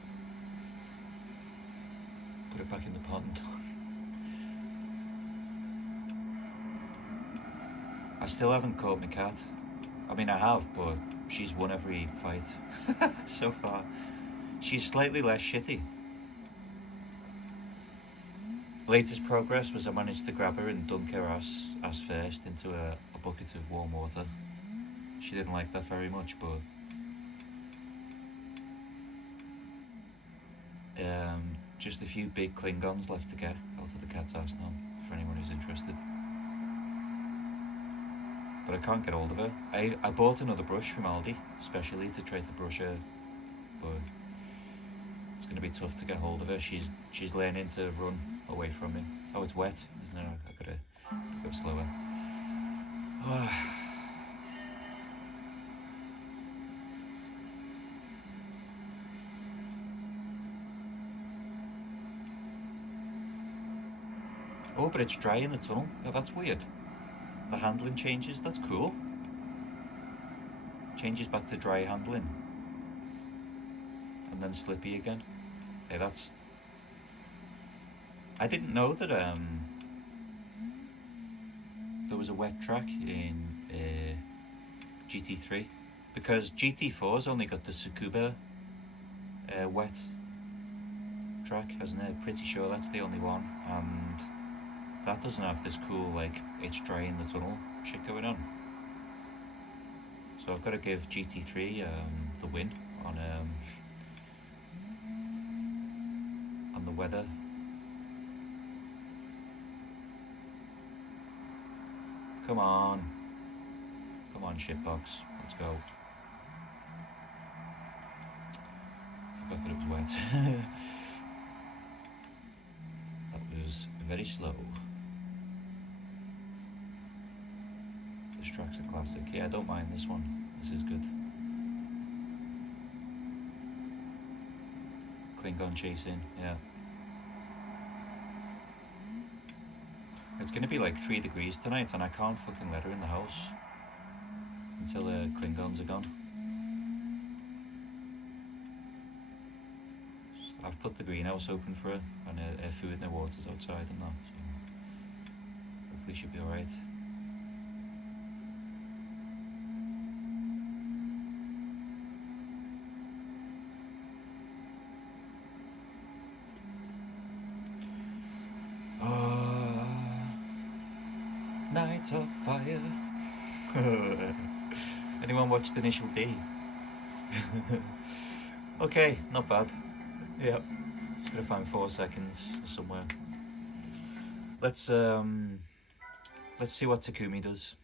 Put it back in the pond. I still haven't caught my cat. I mean, I have, but she's won every fight so far. She's slightly less shitty. Latest progress was I managed to grab her and dunk her ass first into a bucket of warm water. She didn't like that very much, but just a few big Klingons left to get out of the cat's ass now, for anyone who's interested. But I can't get hold of her. I bought another brush from Aldi, especially to try to brush her, but it's going to be tough to get hold of her. She's learning to run away from me. Oh, it's wet, isn't it? I gotta go slower. Oh, but it's dry in the tunnel. Oh, that's weird. The handling changes, that's cool. Changes back to dry handling. And then slippy again. Hey, that's... I didn't know that there was a wet track in GT3. Because GT4's only got the Tsukuba wet track, hasn't it? Pretty sure that's the only one. And that doesn't have this cool, like, it's dry in the tunnel shit going on. So I've got to give GT3 the win on the weather. Come on, shitbox, let's go. Forgot that it was wet. That was very slow. This track's a classic. Yeah, I don't mind this one. This is good. Klingon chasing, yeah. It's gonna be like 3 degrees tonight, and I can't fucking let her in the house until the Klingons are gone. I've put the greenhouse open for her, and her food and her water's outside and that, so hopefully she'll be alright. Night of Fire. Anyone watched Initial D? Okay, not bad. Yep. Just gonna find 4 seconds somewhere. Let's see what Takumi does.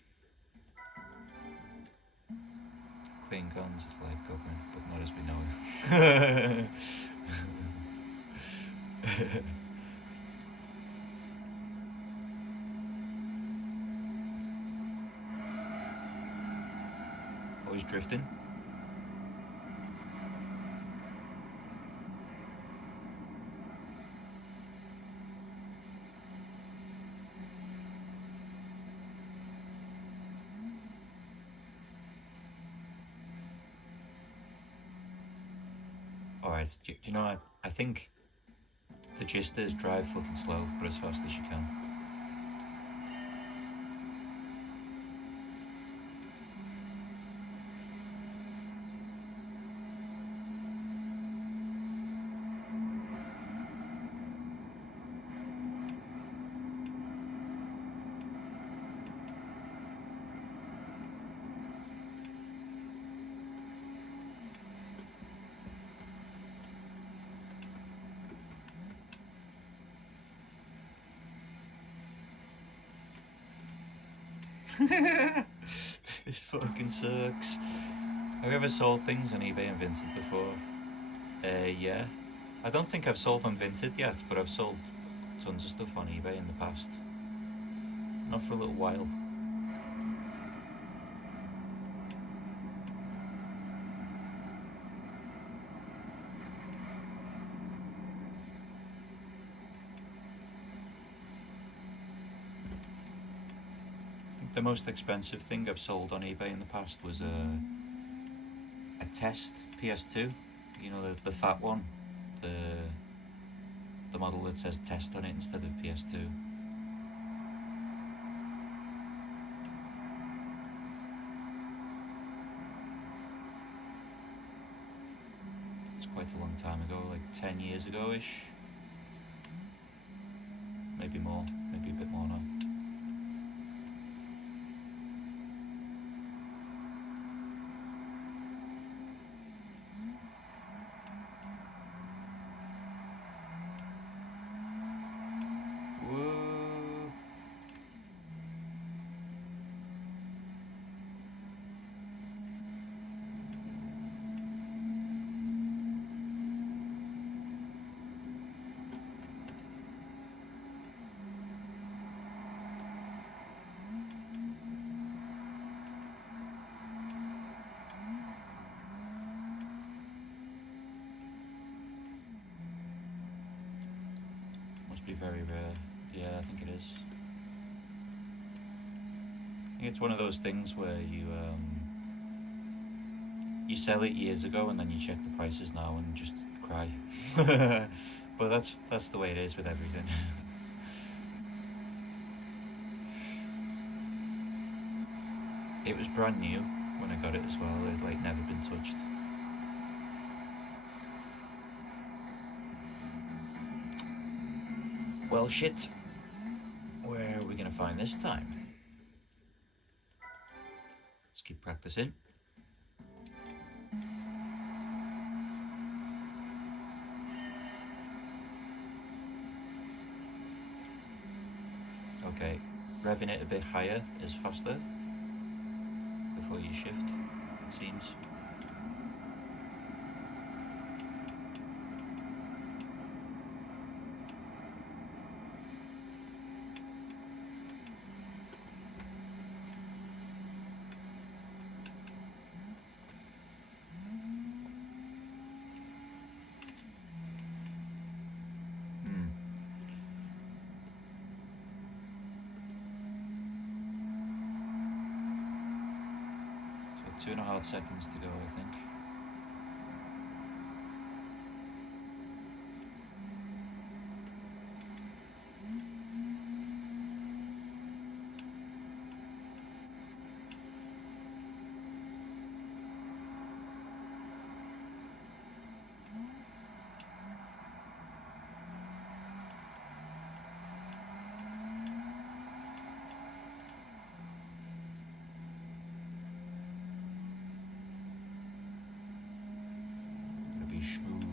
Klingons is life government, but not as we know. Always drifting. Alright, you know what? I think the gist is drive fucking slow, but as fast as you can. This fucking sucks. Have you ever sold things on eBay and Vinted before? Yeah. I don't think I've sold on Vinted yet, but I've sold tons of stuff on eBay in the past. Not for a little while. The most expensive thing I've sold on eBay in the past was a test PS2. You know, the fat one, the model that says test on it instead of PS2. It's quite a long time ago, like 10 years ago-ish. Maybe more, maybe a bit more now. Be very rare. Yeah, I think it is. I think it's one of those things where you sell it years ago and then you check the prices now and just cry. But that's the way it is with everything. It was brand new when I got it as well. It like never been touched. Well, shit. Where are we gonna find this time? Let's keep practicing. revving it a bit higher is faster before you shift, it seems. So 2.5 seconds to go, I think. Smooth.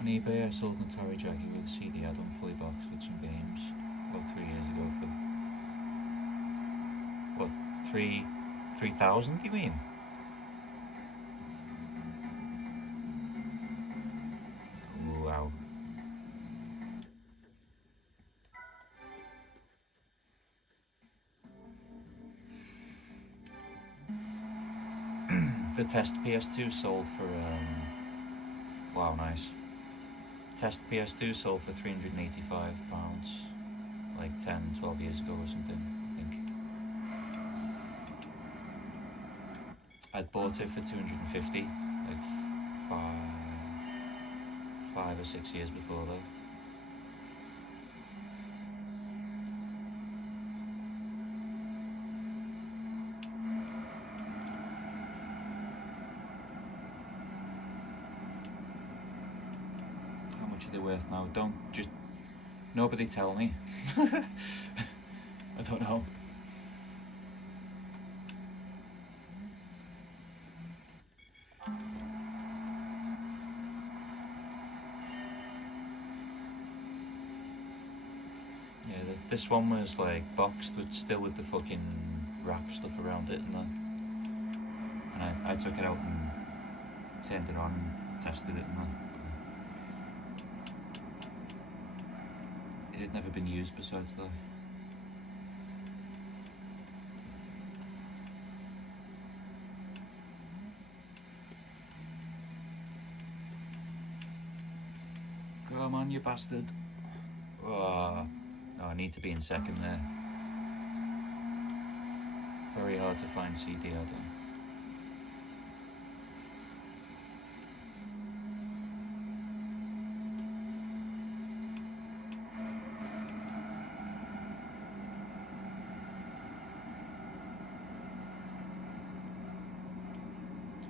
On eBay, I sold an Atari Jackie with a CD add-on fully boxed with some games about 3 years ago for what, 3,000? You mean? Wow. The test PS2 sold for wow, nice. Test PS2 sold for £385, like 10-12 years ago or something, I think. I'd bought it for 250, like 5 or 6 years before though. How much are they worth now? Nobody tell me. I don't know. Yeah, this one was like boxed with still with the fucking wrap stuff around it and that. And I took it out and turned it on and tested it and that. It had never been used besides that. Come on, you bastard. Oh, I need to be in second there. Very hard to find CD add-on.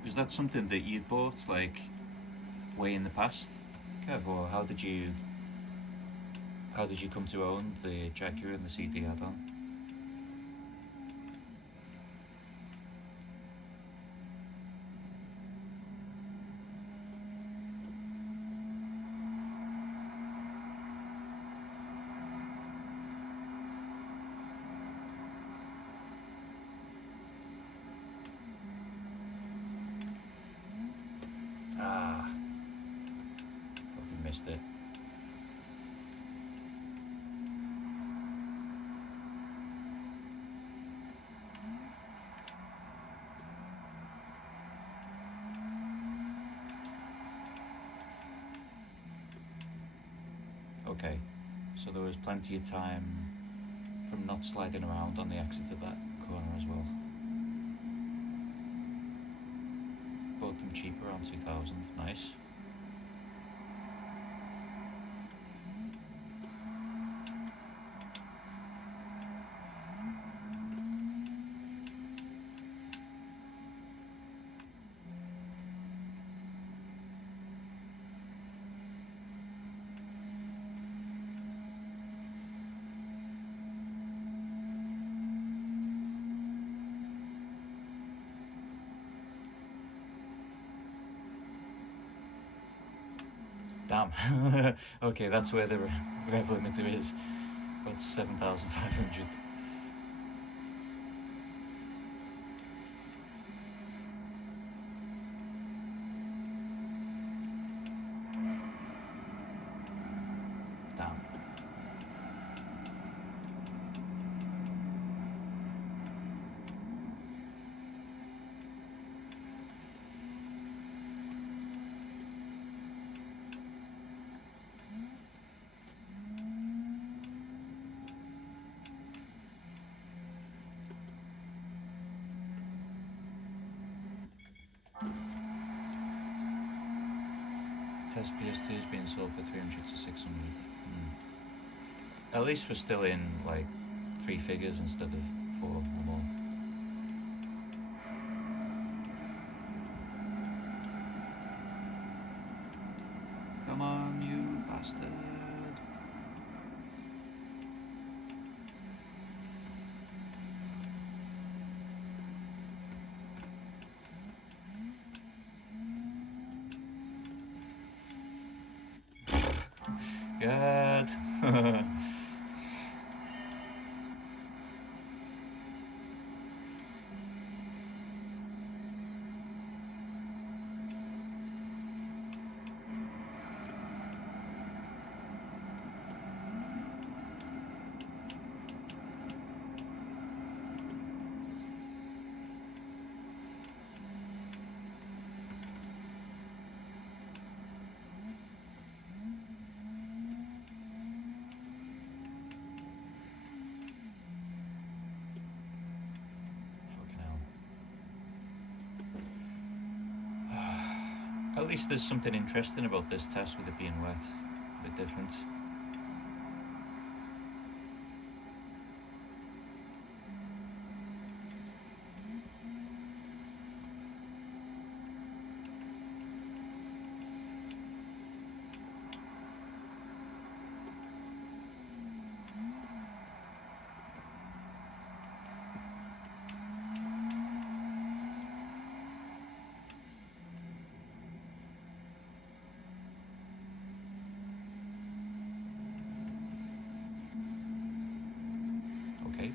Is that something that you'd bought like way in the past, Kev, or how did you come to own the Jaguar and the CD add-on? Fucking missed it. Okay, so there was plenty of time from not sliding around on the exit of that corner as well. Bought them cheap, around 2,000, nice. Damn. Okay, that's where the rev limiter is. About 7,500. Damn. Test PS2 is being sold for 300 to 600. At least we're still in like 3 figures instead of 4 or more. Come on, you bastard. Good. At least there's something interesting about this test with it being wet. A bit different. Okay.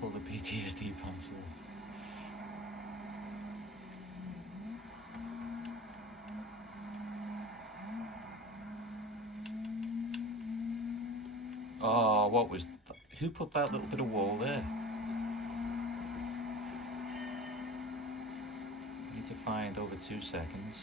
Pull the PTSD pants off. Oh, what was that? Who put that little bit of wall there? Need to find over 2 seconds.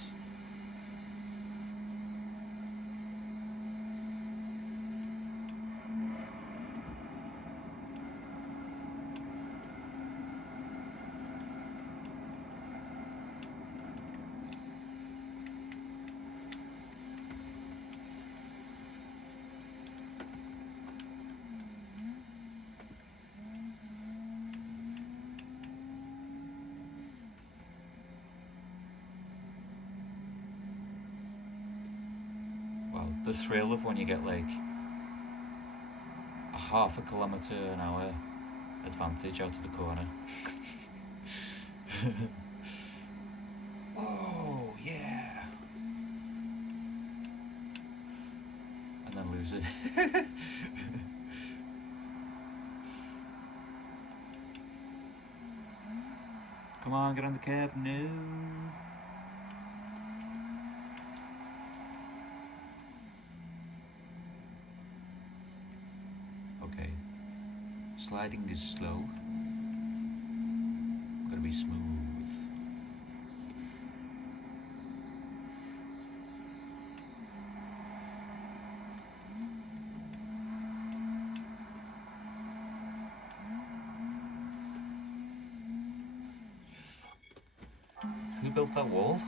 The thrill of when you get like a half a kilometre an hour advantage out of the corner. Oh yeah, and then lose it. Come on, get on the curb. No. Okay. Sliding is slow. Gotta be smooth. Who built that wall?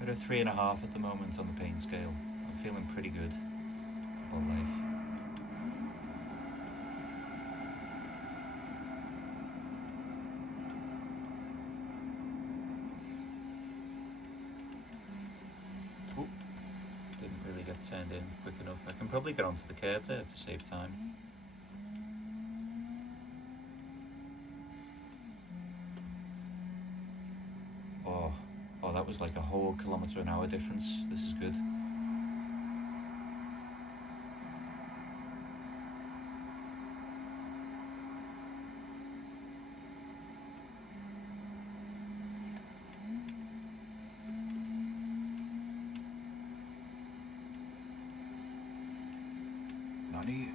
We're at 3.5 at the moment on the pain scale. I'm feeling pretty good about life. Ooh, didn't really get turned in quick enough. I can probably get onto the curb there to save time. Oh, that was like a whole km/h difference. This is good. Nani?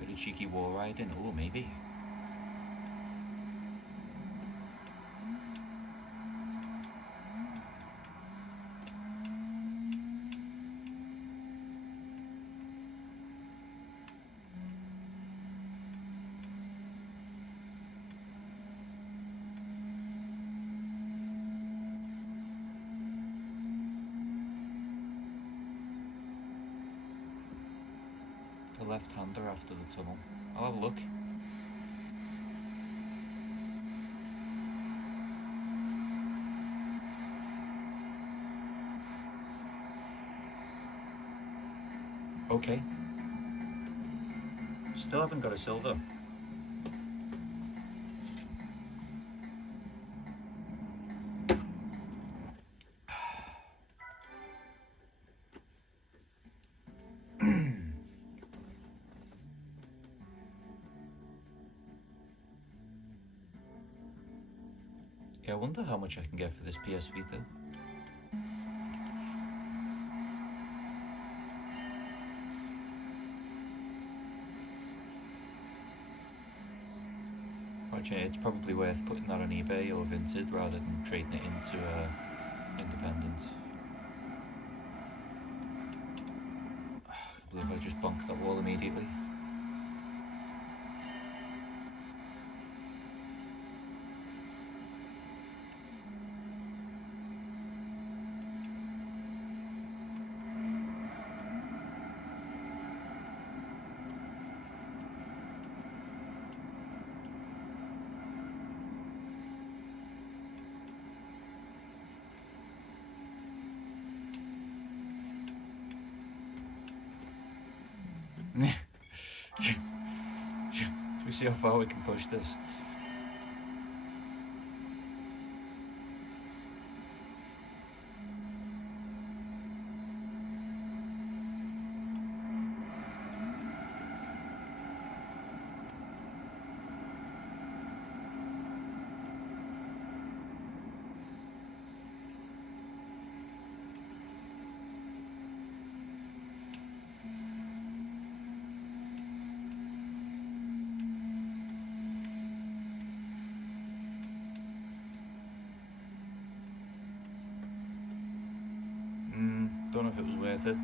Bit of cheeky wall riding. Oh, maybe. The left-hander after the tunnel. I'll have a look. Okay. Still haven't got a silver. Yeah, I wonder how much I can get for this PS Vita. Actually, it's probably worth putting that on eBay or Vinted rather than trading it into independent. I can't believe I just bonked that wall immediately. Should we see how far we can push this? Don't know if it was worth it.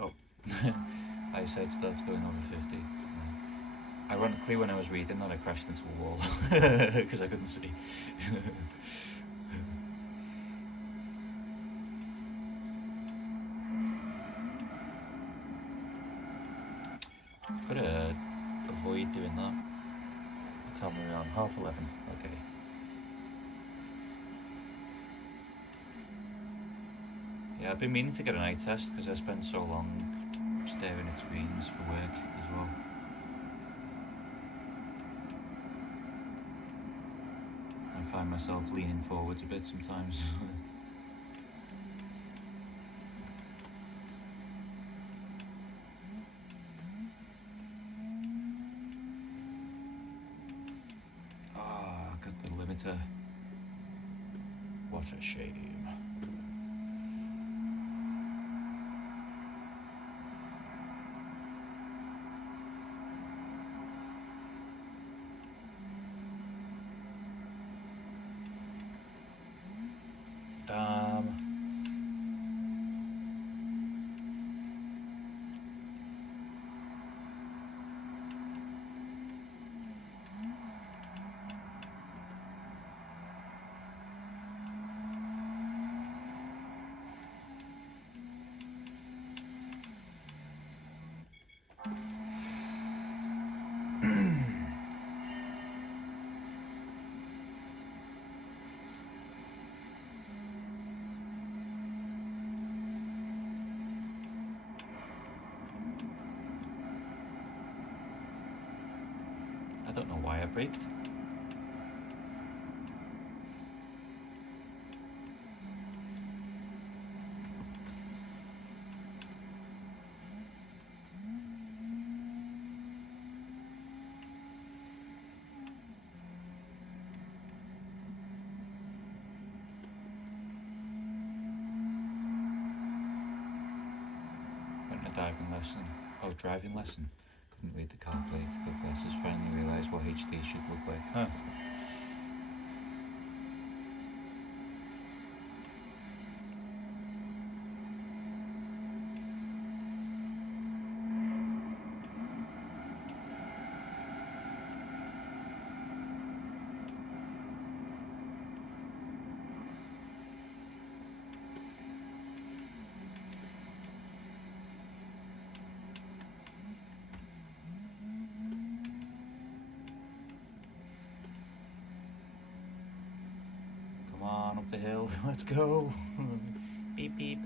Oh, eyesight starts going over 50. Ironically, when I was reading that, I crashed into a wall because I couldn't see. Gotta avoid doing that. Tell me around 11:30. Okay. Yeah, I've been meaning to get an eye test because I spent so long staring at screens for work as well. I find myself leaning forwards a bit sometimes. Ah, I got the limiter. What a shame. Damn. don't know why I braked. Diving lesson. Oh, driving lesson. Couldn't read the car plate. Good glasses. Finally realised what HD should look like. Huh. Come on, up the hill. Let's go. Beep, beep.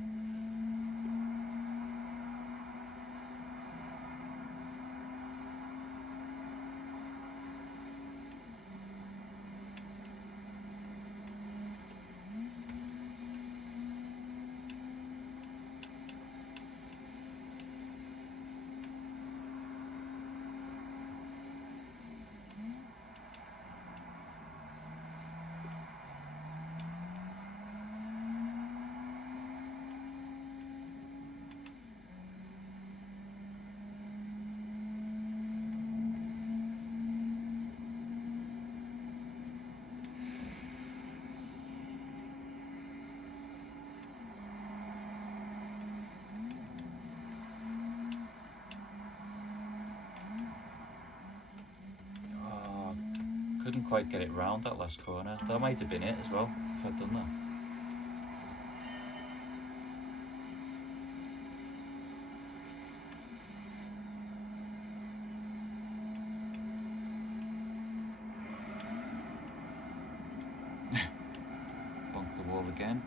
Couldn't quite get it round that last corner. That might have been it as well, if I'd done that. Bonk the wall again.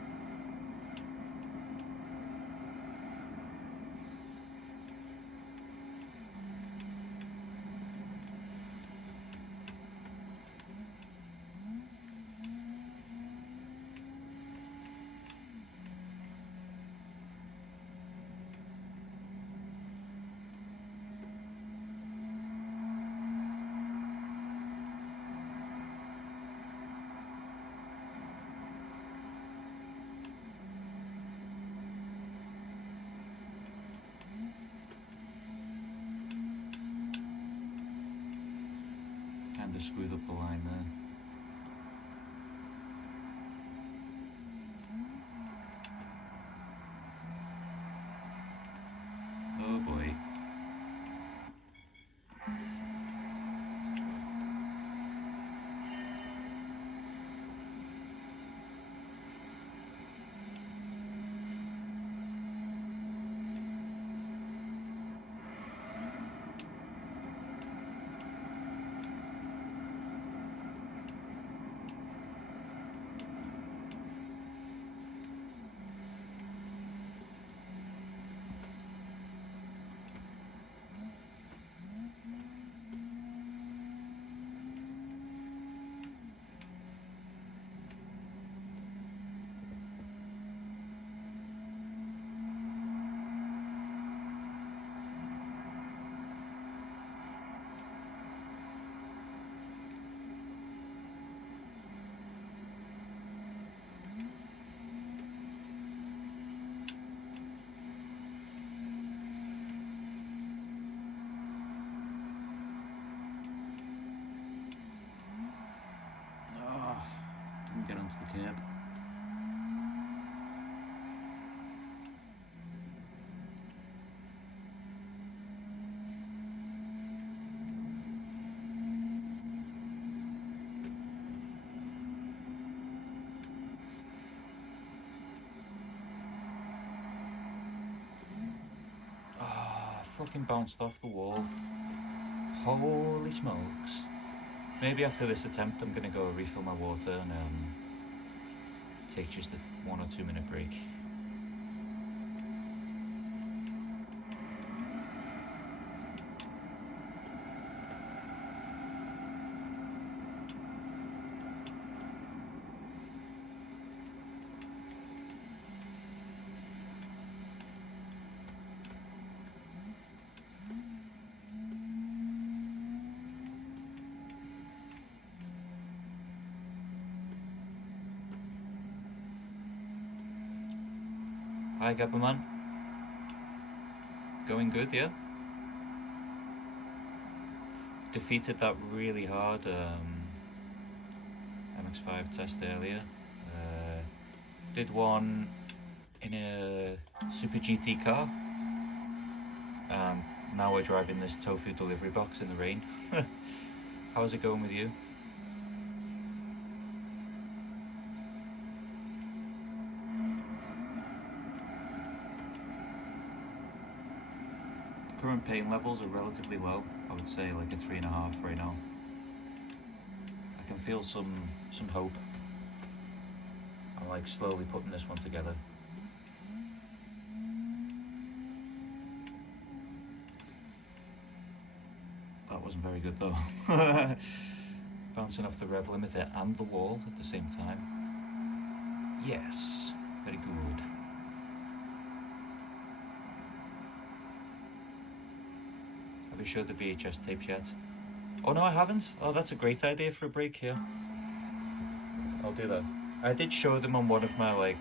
Kind of screwed up the line there. Oh boy. Get onto the curb. Fucking bounced off the wall. Holy smokes. Maybe after this attempt I'm gonna go refill my water and take just a 1 or 2 minute break. Hi Gabberman. Going good, yeah? Defeated that really hard MX-5 test earlier. Did one in a Super GT car. Now we're driving this tofu delivery box in the rain. How's it going with you? Current pain levels are relatively low. I would say like a 3.5 right now. I can feel some hope. I'm like slowly putting this one together. That wasn't very good though. Bouncing off the rev limiter and the wall at the same time. Yes, very good. Have you showed the VHS tapes yet? Oh no, I haven't. Oh, that's a great idea for a break here. I'll do that. I did show them on one of my like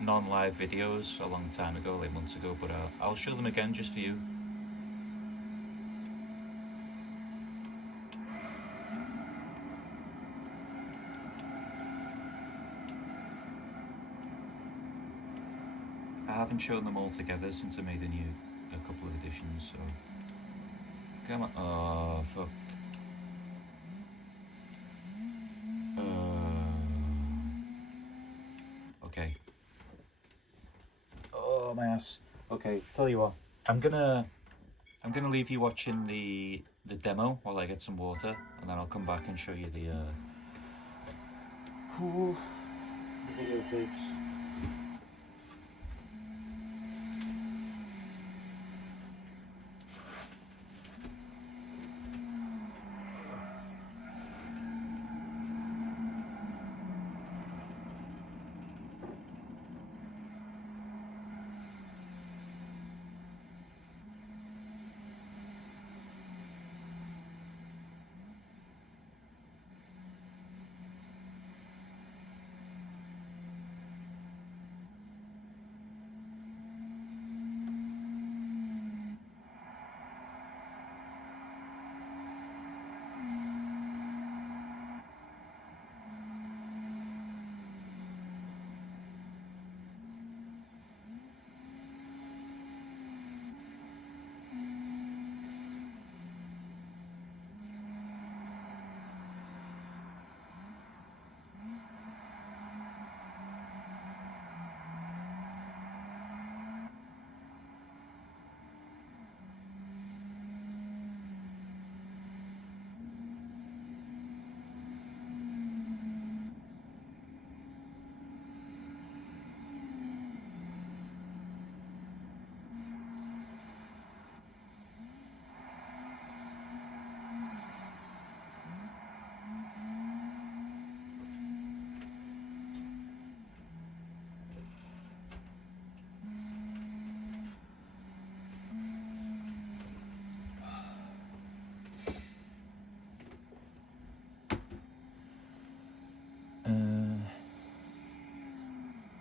non-live videos a long time ago, like months ago, but I'll show them again just for you. I haven't shown them all together since I made a couple of editions, so come on. Oh fuck. Okay. Oh my ass. Okay, tell you what. I'm gonna leave you watching the demo while I get some water, and then I'll come back and show you the videotapes.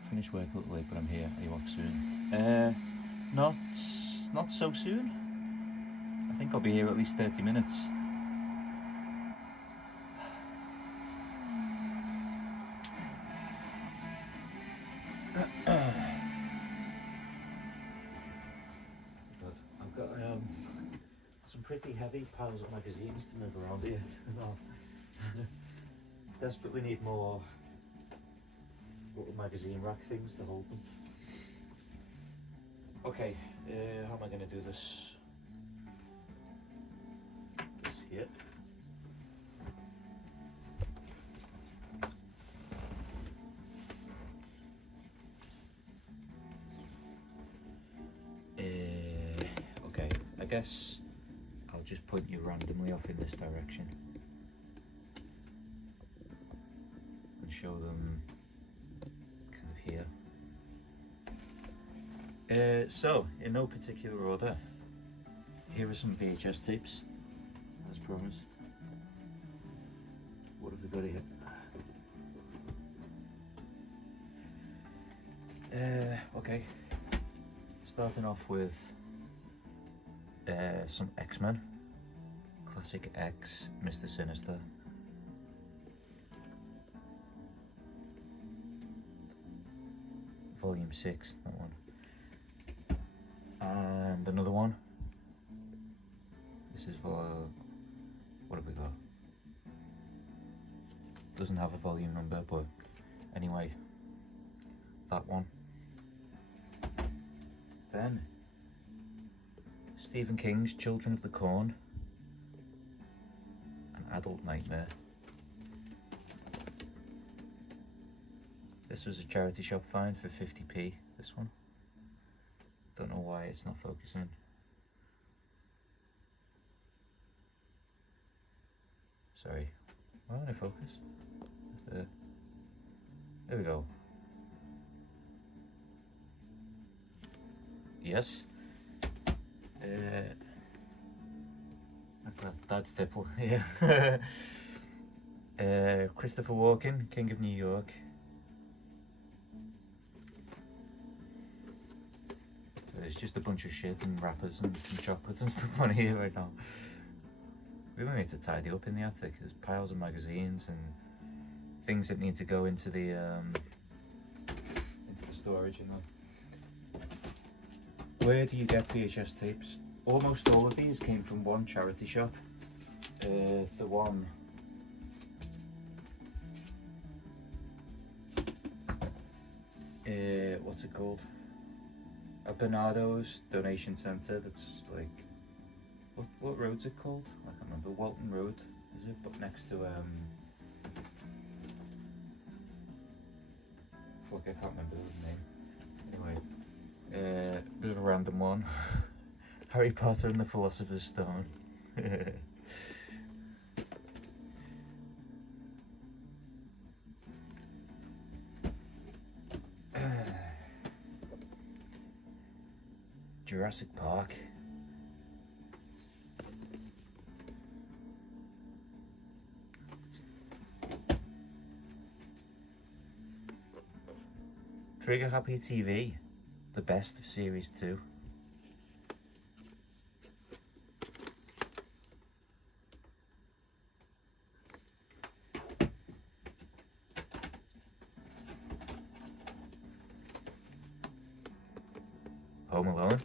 Finish work a little late, but I'm here. Are you off soon? Not so soon. I think I'll be here at least 30 minutes. But I've got some pretty heavy piles of magazines to move around here. Desperately need more little magazine rack things to hold them. Okay, how am I going to do this? This here. Okay, I guess I'll just point you randomly off in this direction and show them kind of here. So, in no particular order, here are some VHS tapes, as promised. What have we got here? Okay, Starting off with some X-Men. Classic X, Mr. Sinister. Volume 6, that one. And another one. This is for, what have we got? Doesn't have a volume number, but anyway, that one. Then, Stephen King's Children of the Corn. An adult nightmare. This was a charity shop find for 50p, this one. Don't know why it's not focusing. Sorry, why won't it focus? There we go. Yes. Dad's tipple, yeah. Christopher Walken, King of New York. There's just a bunch of shit and wrappers and chocolates and stuff on here right now. We really need to tidy up in the attic. There's piles of magazines and things that need to go into the storage and that. Where do you get VHS tapes? Almost all of these came from one charity shop. The one what's it called? A Bernardo's donation centre. That's like, what road's it called? I can't remember. Walton Road, is it? But next to fuck, I can't remember the name. Anyway, bit of a random one. Harry Potter and the Philosopher's Stone. Jurassic Park. Trigger Happy TV, the best of Series 2. Home Alone.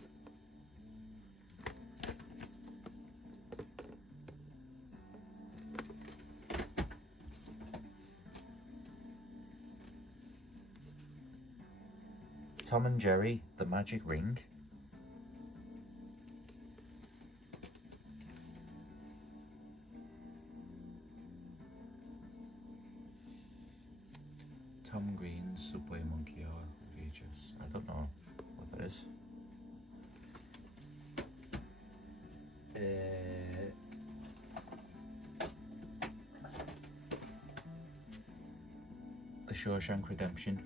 Tom and Jerry, The Magic Ring. Tom Green's Subway Monkey Hour VHS. I don't know what that is. The Shawshank Redemption.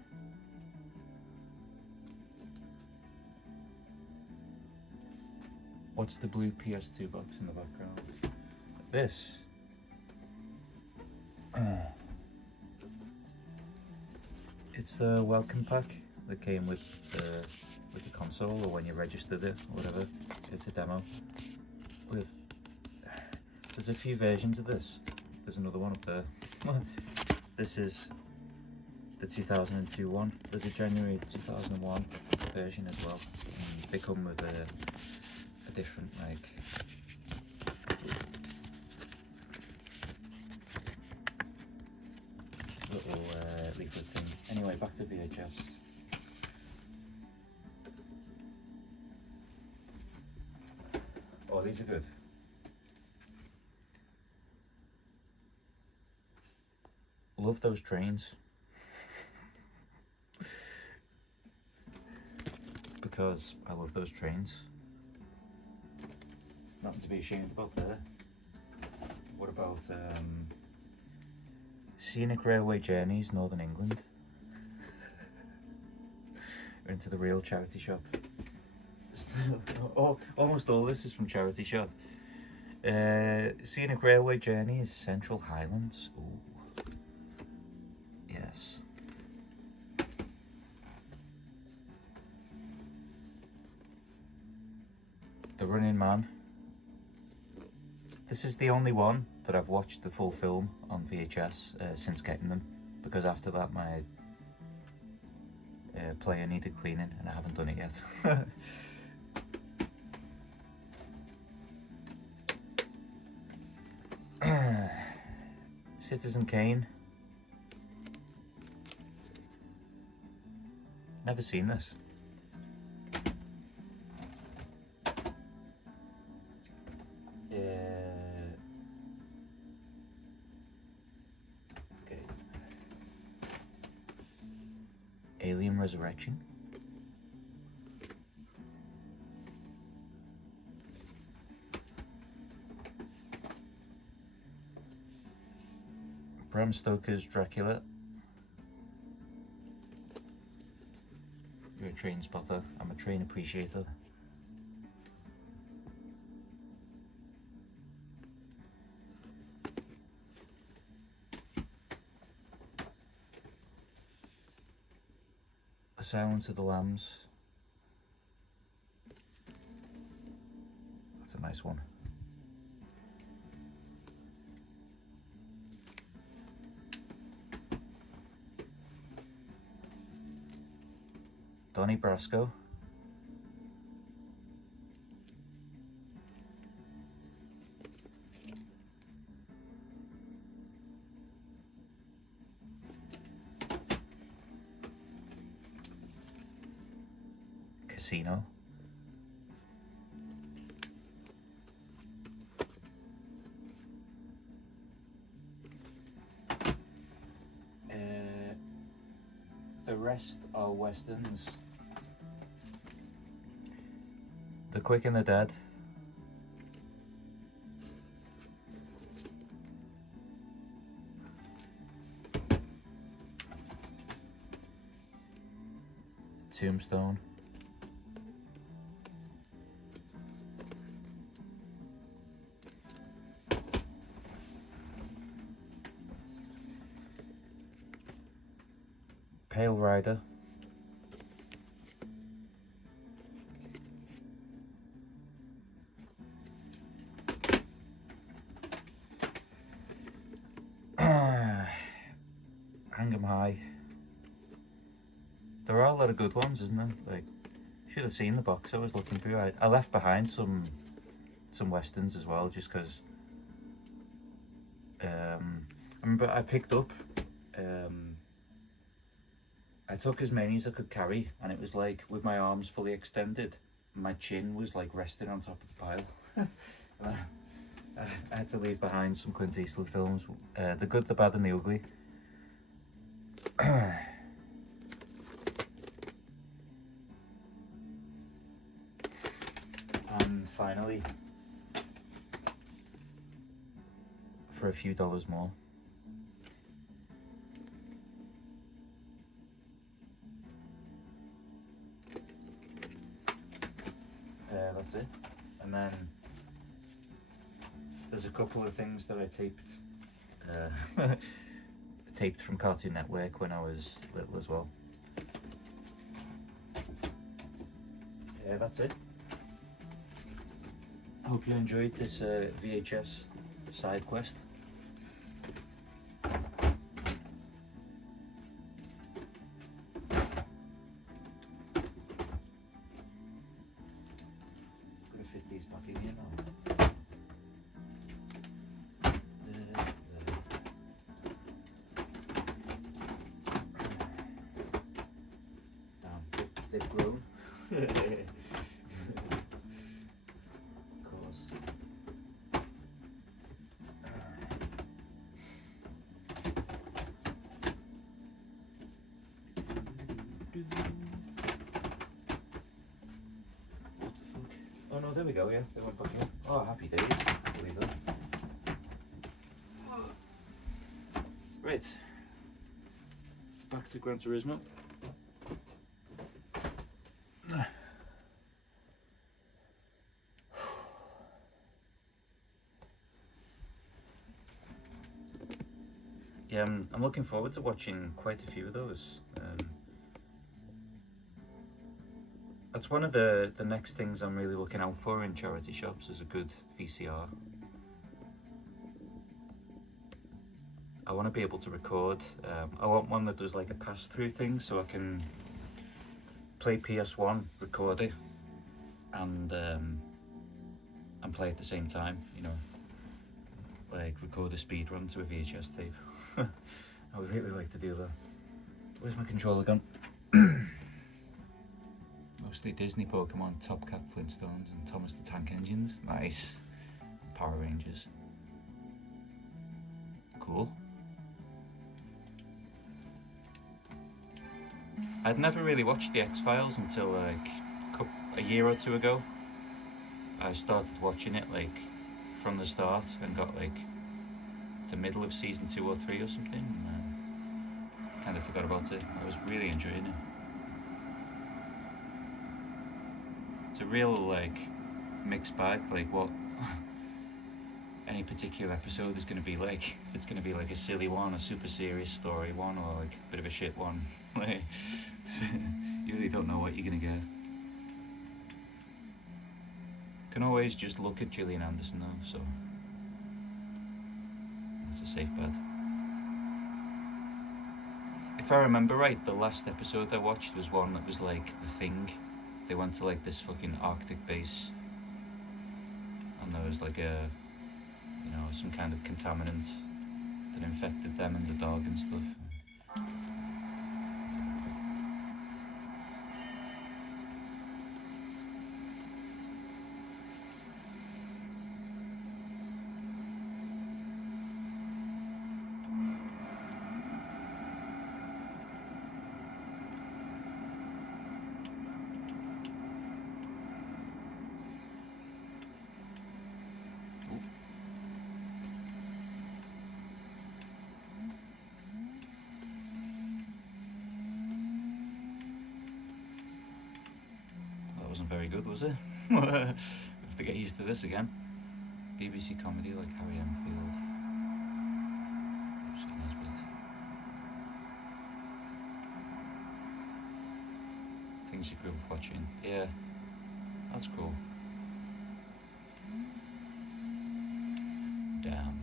What's the blue PS2 box in the background? This. It's the welcome pack that came with the console, or when you registered it, or whatever. It's a demo. There's a few versions of this. There's another one up there. This is the 2002 one. There's a January 2001 version as well. And they come with a different, like, little leaflet thing. Anyway, back to VHS. Oh, these are good. Love those trains. Because I love those trains. Nothing to be ashamed about there. What about Scenic Railway Journeys, Northern England? We're into the real charity shop. Almost all this is from charity shop. Scenic Railway Journeys, Central Highlands. Ooh. Yes. The Running Man. This is the only one that I've watched the full film on VHS since getting them, because after that my player needed cleaning and I haven't done it yet. Citizen Kane. Never seen this. Okay. Alien Resurrection. Bram Stoker's Dracula. You're a train spotter. I'm a train appreciator. A Silence of the Lambs. That's a nice one. Donnie Brasco. Casino. The rest are westerns. The Quick and the Dead. Tombstone. Pale Rider. Hang 'em High. There are a lot of good ones, isn't there? Like, should have seen the box I was looking through. I left behind some westerns as well, just because. I remember I picked up. I took as many as I could carry, and it was like with my arms fully extended, my chin was like resting on top of the pile. And I had to leave behind some Clint Eastwood films, The Good, the Bad and the Ugly. And finally, for a few dollars more, that's it. And then there's a couple of things that I taped from Cartoon Network when I was little as well. Yeah, that's it. I hope you enjoyed this VHS side quest. Fit these back in here now. Damn, they've grown. Of course. Oh no, there we go, yeah, they went back in. Oh, happy days, I believe that. Right, back to Gran Turismo. Yeah, I'm looking forward to watching quite a few of those. That's why one of the next things I'm really looking out for in charity shops is a good VCR. I want to be able to record. I want one that does like a pass-through thing, so I can play PS1, record it, and play at the same time. You know, like record a speed run to a VHS tape. I would really like to do that. Where's my controller gone? Mostly Disney, Pokemon, Top Cat, Flintstones, and Thomas the Tank Engines. Nice. Power Rangers. Cool. I'd never really watched the X-Files until like a year or two ago. I started watching it like from the start and got like the middle of season 2 or 3 or something, and kind of forgot about it. I was really enjoying it. It's a real like mixed bag, like what any particular episode is going to be like. If it's going to be like a silly one, a super serious story one, or like a bit of a shit one, like you really don't know what you're going to get. Can always just look at Gillian Anderson though, so that's a safe bet. If I remember right, the last episode I watched was one that was like The Thing. They went to like this fucking Arctic base, and there was like a, you know, some kind of contaminant that infected them and the dog and stuff. Wasn't very good, was it? I have to get used to this again. BBC comedy like Harry Enfield. Things you grew up watching. Yeah, that's cool. Damn.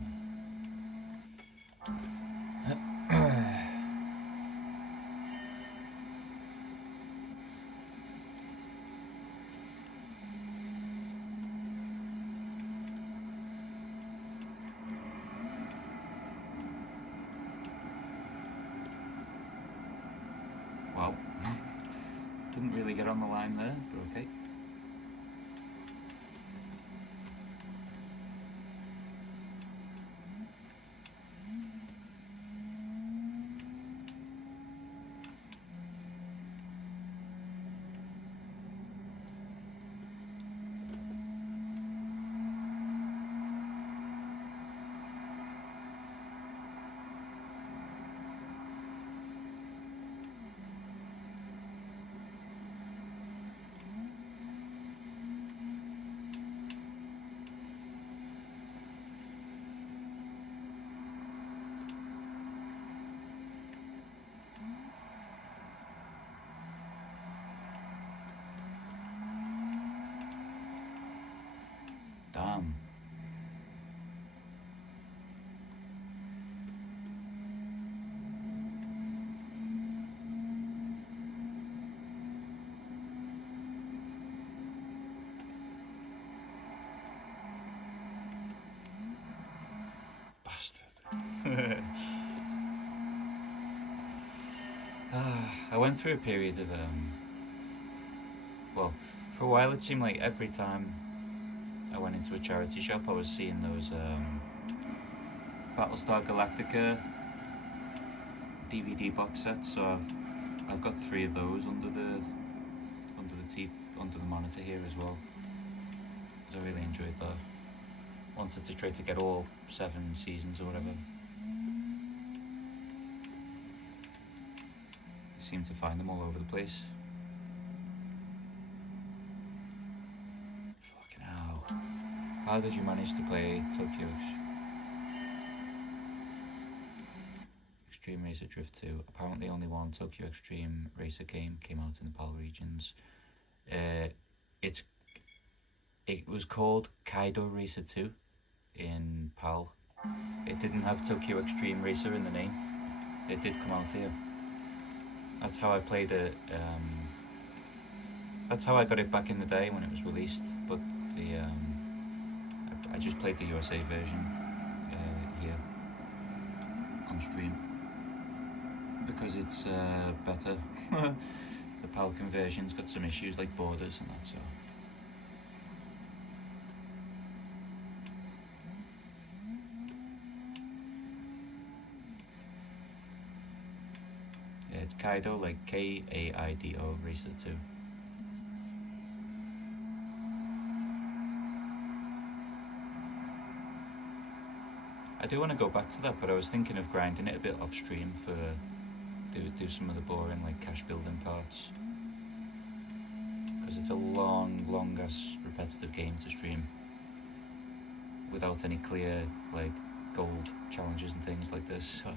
Wow. Didn't really get on the line there, but okay. Damn. Bastard. I went through a period of well, for a while it seemed like every time I went into a charity shop I was seeing those Battlestar Galactica DVD box sets, so I've got 3 of those under the monitor here as well. I really enjoyed that. Wanted to try to get all 7 seasons or whatever. Seem to find them all over the place. Fucking hell. How did you manage to play Tokyo Extreme Racer Drift 2? Apparently only one Tokyo Extreme Racer game came out in the PAL regions. It's it was called Kaido Racer 2 in PAL. It didn't have Tokyo Extreme Racer in the name. It did come out here. That's how I played it. That's how I got it back in the day when it was released. But the I just played the USA version here on stream because it's better. The PAL conversion's got some issues like borders and that, so. Yeah, it's Kaido, like Kaido Racer 2. I do want to go back to that, but I was thinking of grinding it a bit off stream for do some of the boring like cash building parts, because it's a long ass repetitive game to stream without any clear like gold challenges and things like this. So.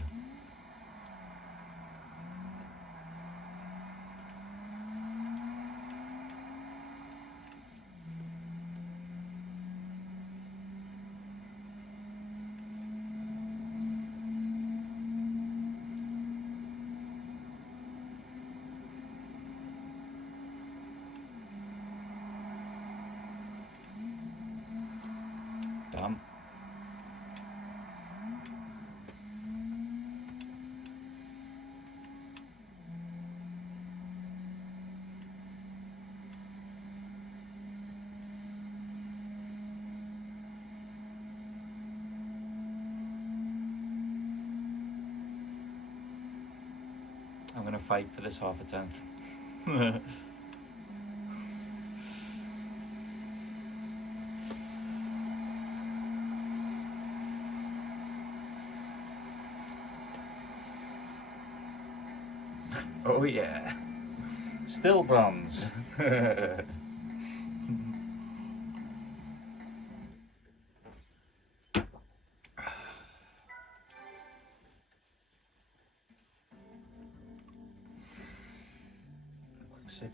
Damn. I'm gonna fight for this half a tenth. Oh yeah, still bronze. Sip.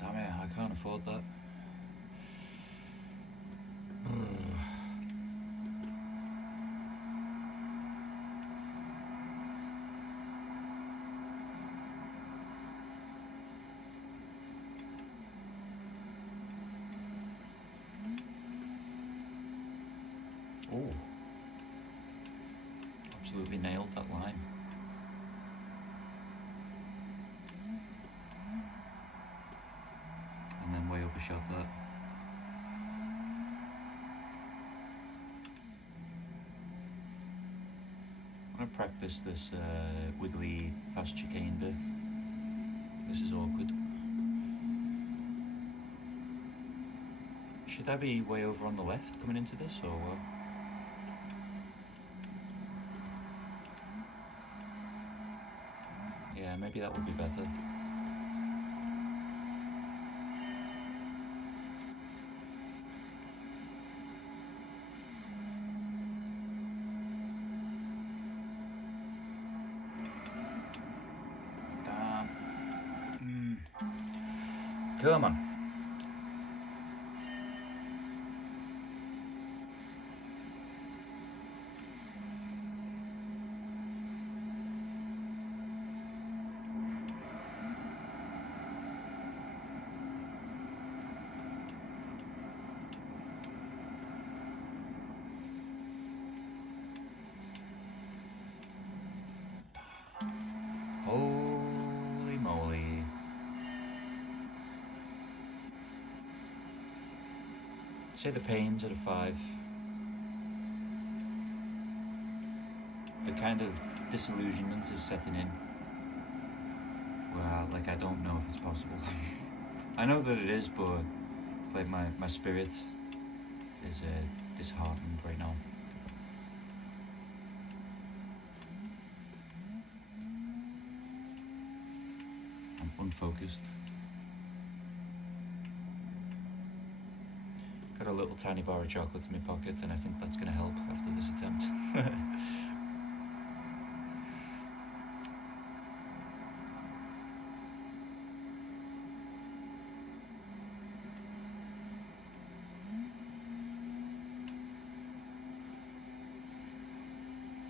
Damn it, I can't afford that. Oh, absolutely nailed that line. And then way overshot that. I'm gonna practice this wiggly fast chicane bit. This is awkward. Should I be way over on the left coming into this, or what? Yeah, maybe that would be better. Damn. Come on. Holy moly. say the pains at a 5. The kind of disillusionment is setting in. Well, like, I don't know if it's possible. I know that it is, but it's like my spirit is disheartened right now. I'm unfocused. Got a little tiny bar of chocolate in my pocket, and I think that's going to help after this attempt.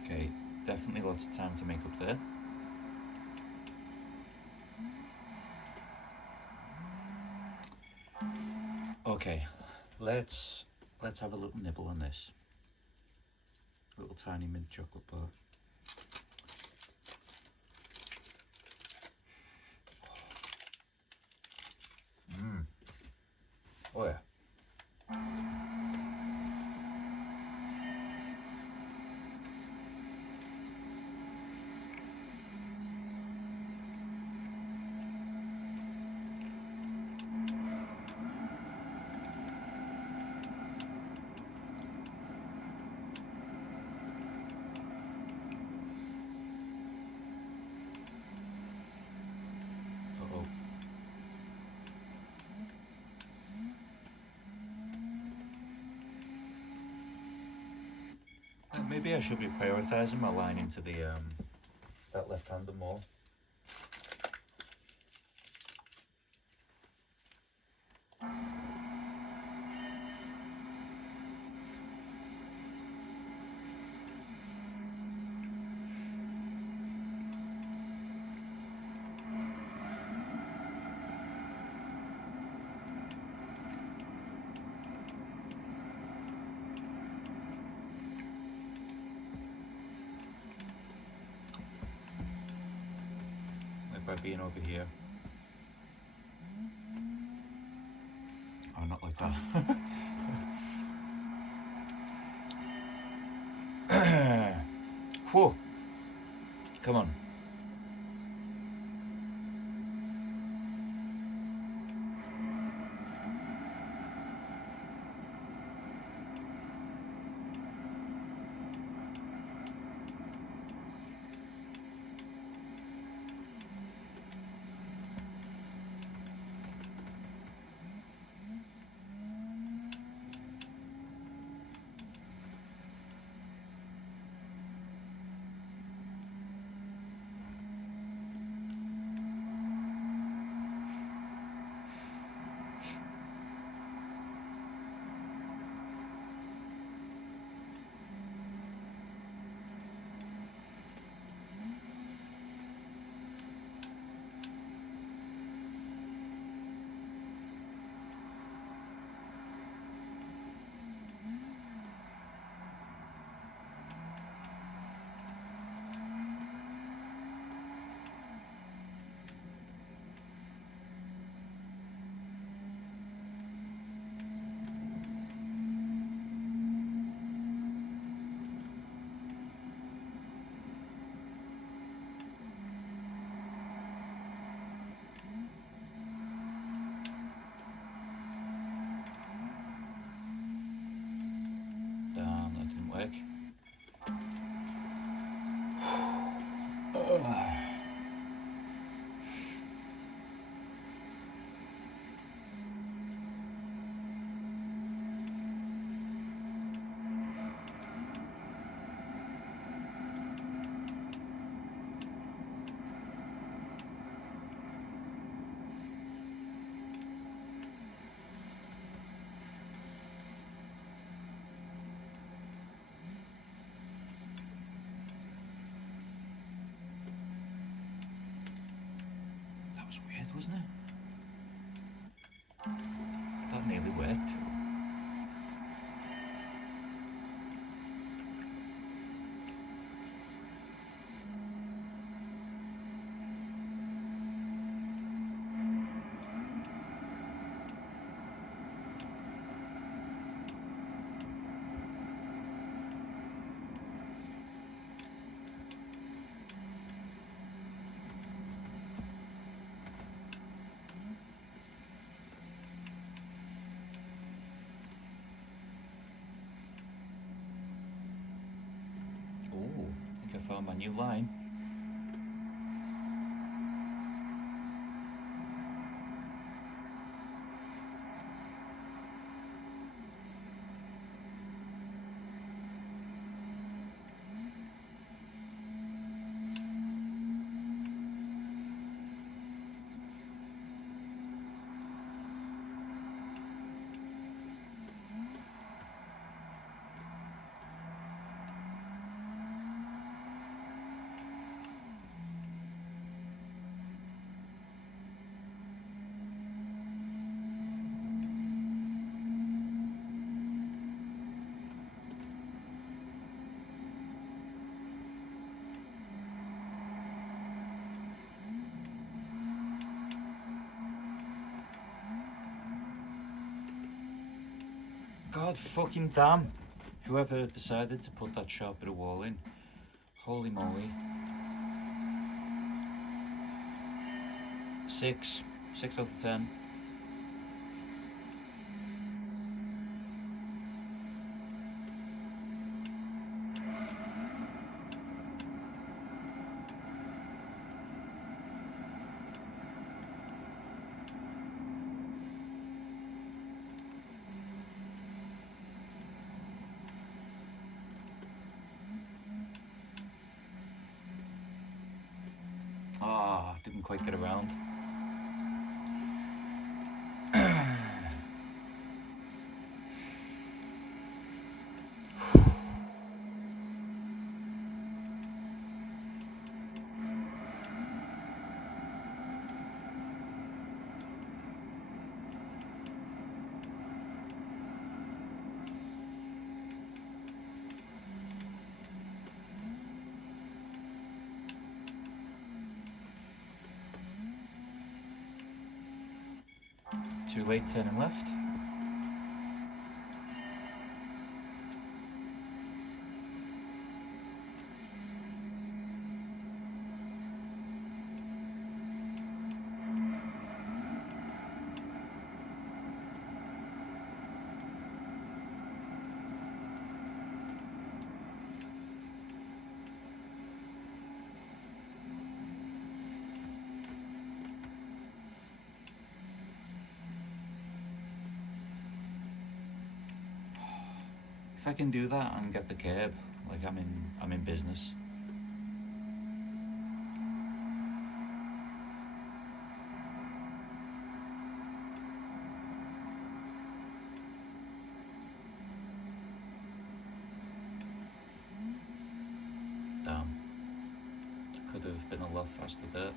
Okay, definitely lots of time to make up there. Okay, let's have a little nibble on this. Little tiny mint chocolate bar. Oh yeah. Uh-oh. Maybe I should be prioritizing my line into the that left-hander more. By being over here. Oh, not like that. Whoa! Come on. Damn, that didn't work. That was weird, wasn't it? That nearly worked. found my new line. God fucking damn. Whoever decided to put that sharp bit of wall in. Holy moly. 6 out of 10. Ah, didn't quite get around. Too late turning left. If I can do that and get the curb, like I'm in business. Damn. Could have been a lot faster there.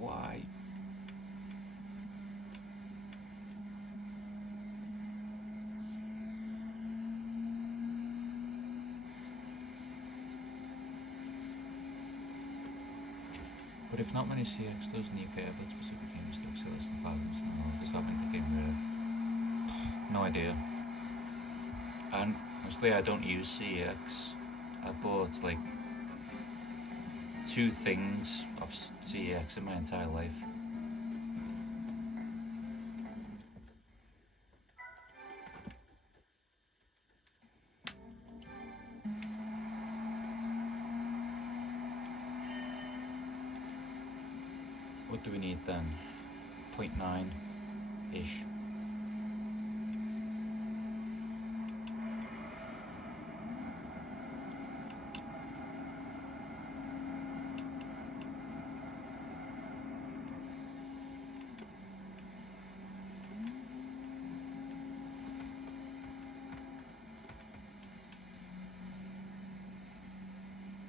Why? But if not many CX does in the UK have that specific game still so less than 5 minutes an hour, does that make the game rare? No idea. And honestly, I don't use CX. I bought like 2 things of CX in my entire life. What do we need then? 0.9-ish.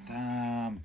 Damn.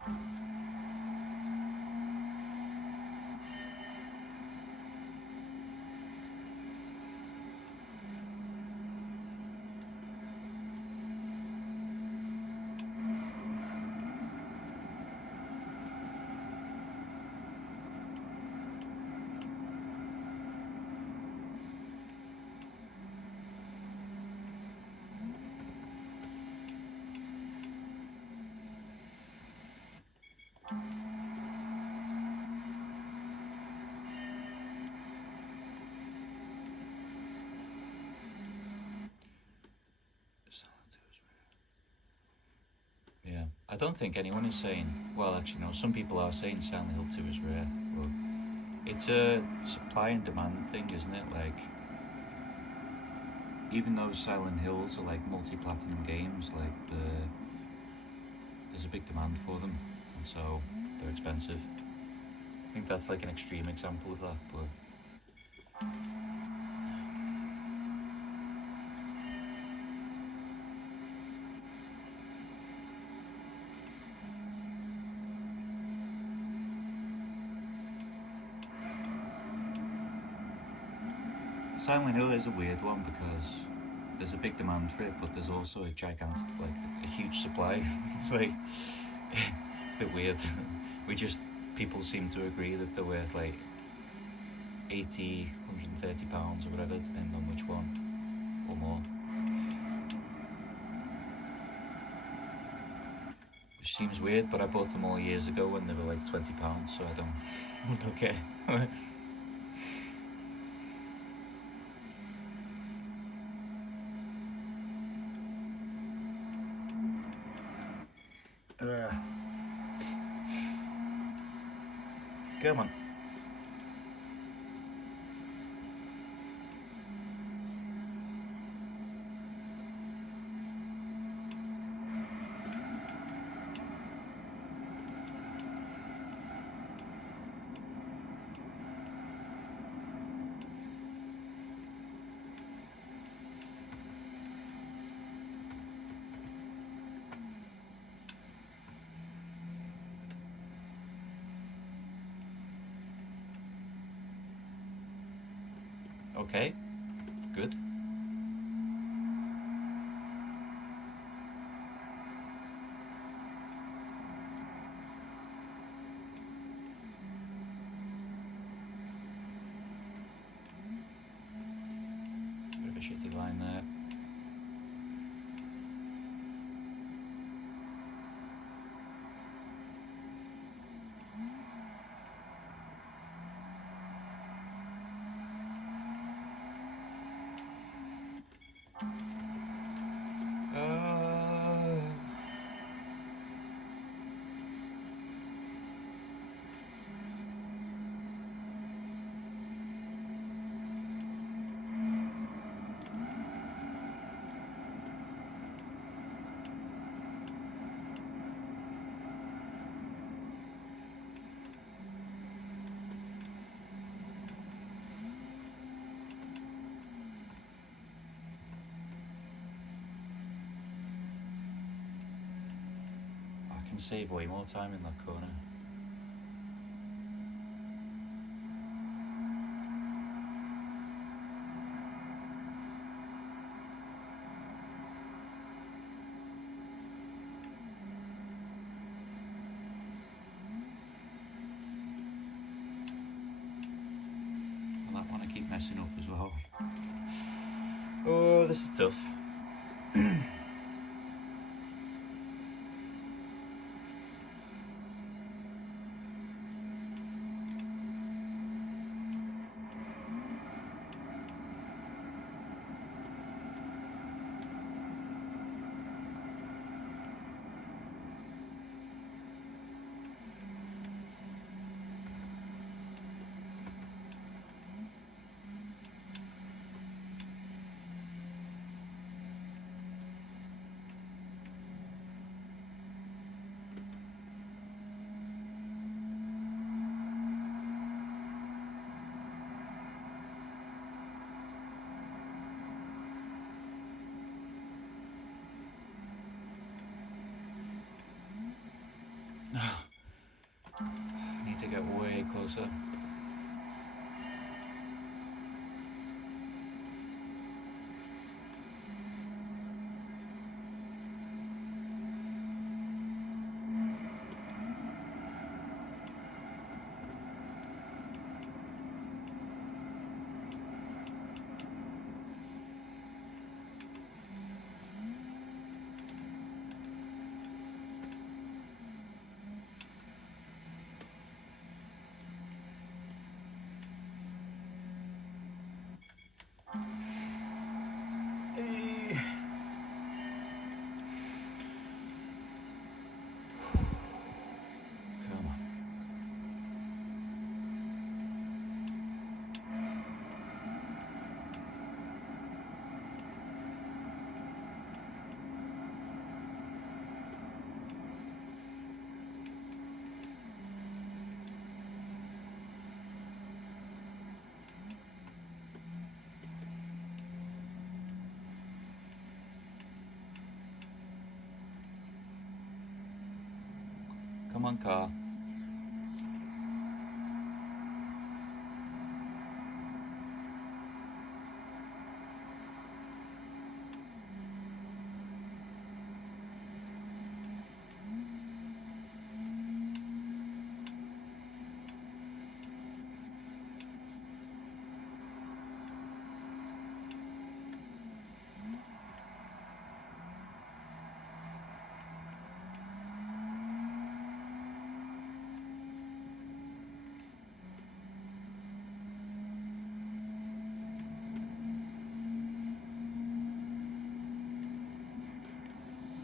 I don't think anyone is saying. Well, actually, no. Some people are saying Silent Hill 2 is rare, but it's a supply and demand thing, isn't it? Like, even those Silent Hills are like multi-platinum games, like there's a big demand for them, and so they're expensive. I think that's like an extreme example of that, but Silent Hill is a weird one because there's a big demand for it, but there's also a gigantic, like a huge supply. It's like it's a bit weird. People seem to agree that they're worth like 80, £130 or whatever, depending on which one, or more. Which seems weird, but I bought them all years ago when they were like £20, so I don't care. Come on. Okay, good. Bit of a shitty line there. I can save way more time in that corner. And that one I keep messing up as well. Oh, this is tough. Need to get way closer. Come on, car.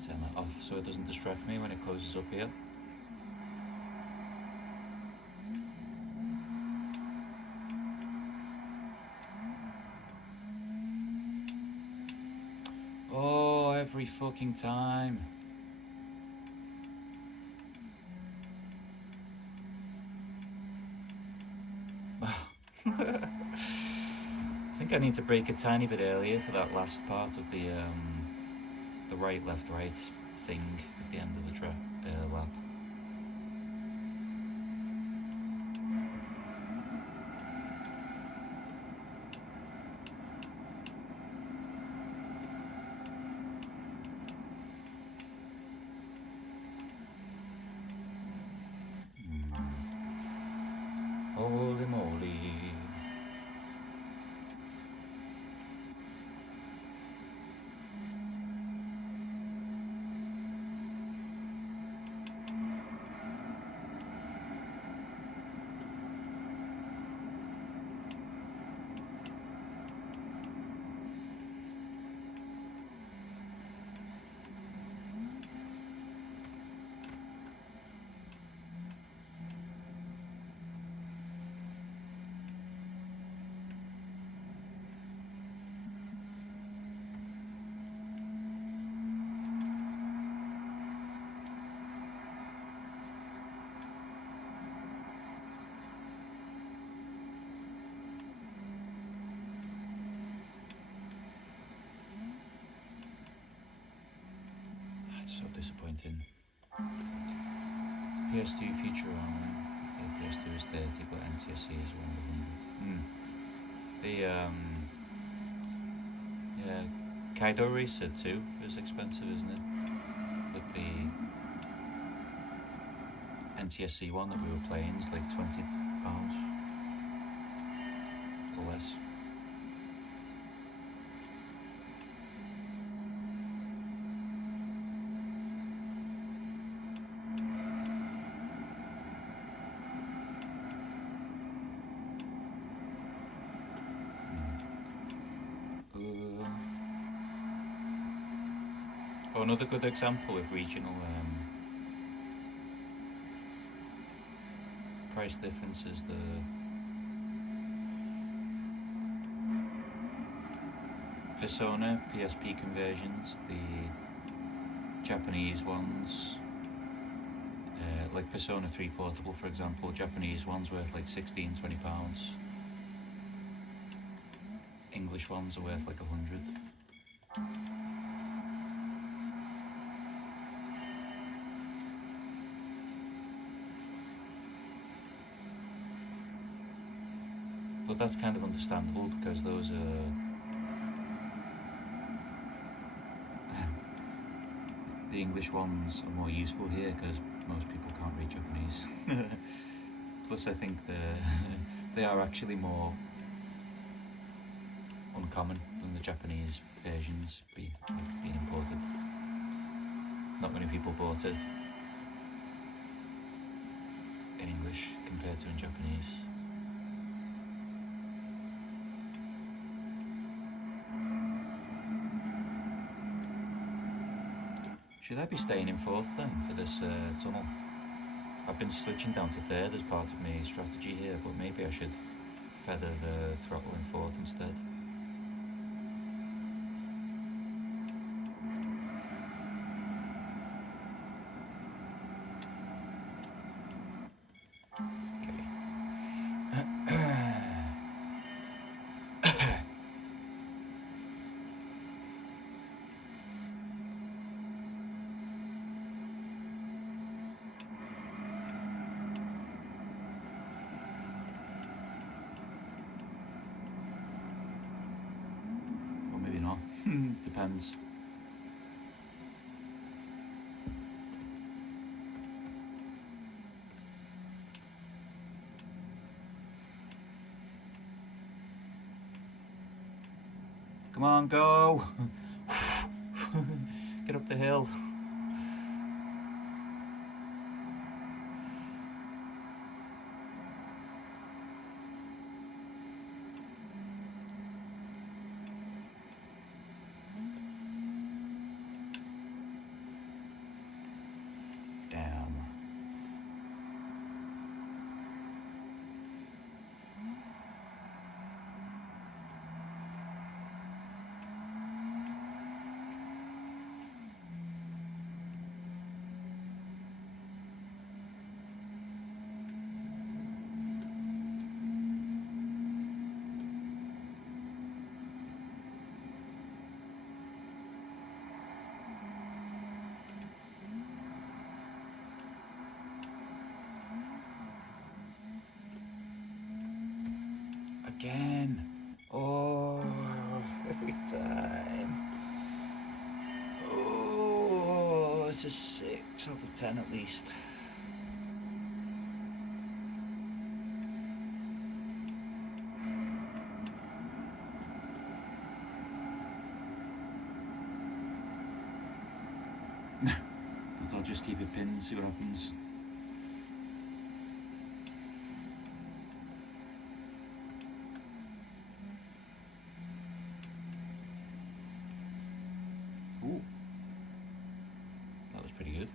Turn that off so it doesn't distract me when it closes up here. Oh, every fucking time. I think I need to brake a tiny bit earlier for that last part of the right, left, right thing at the end of the lap. Holy moly. So disappointing. PS2 feature on PS2 is 30, but NTSC is around 100. Yeah, Kaido Racer 2 is expensive, isn't it? But the NTSC one that we were playing is like £20 or less. Another good example of regional price difference is the Persona PSP conversions, the Japanese ones, like Persona 3 Portable for example, Japanese ones worth like £16-20. English ones are worth like 100. But that's kind of understandable because those are the English ones are more useful here because most people can't read Japanese. Plus I think they are actually more uncommon than the Japanese versions being imported. Not many people bought it in English compared to in Japanese. Should I be staying in fourth then for this tunnel? I've been switching down to third as part of my strategy here, but maybe I should feather the throttle in fourth instead. depends. Come on, go! Get up the hill. Damn. Again. Oh, every time. Oh, it's a 6 out of 10 at least. But I'll just keep it pinned, see what happens. Ooh, that was pretty good.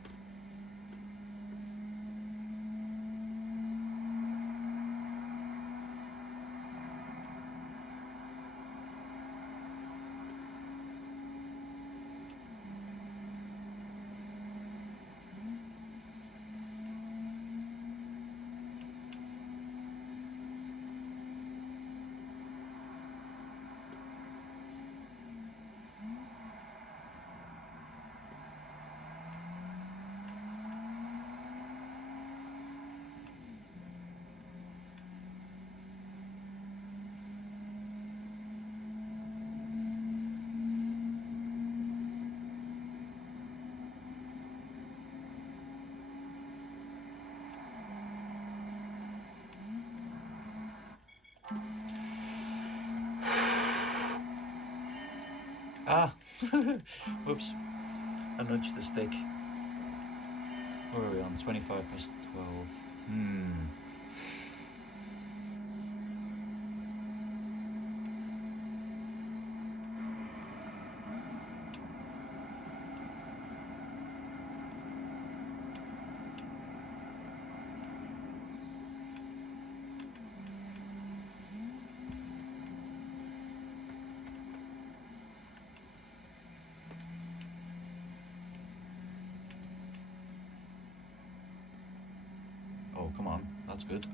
Ah! Whoops. I nudged the stick. Where are we on? 25 past 12. Oh, come on. That's good.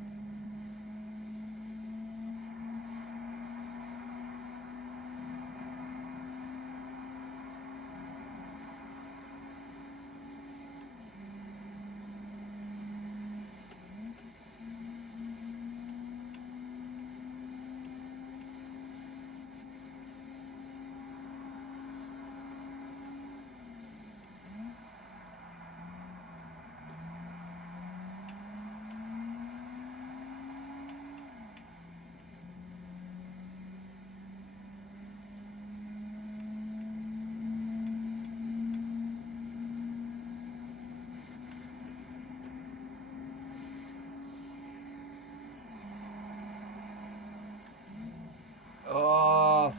Oh,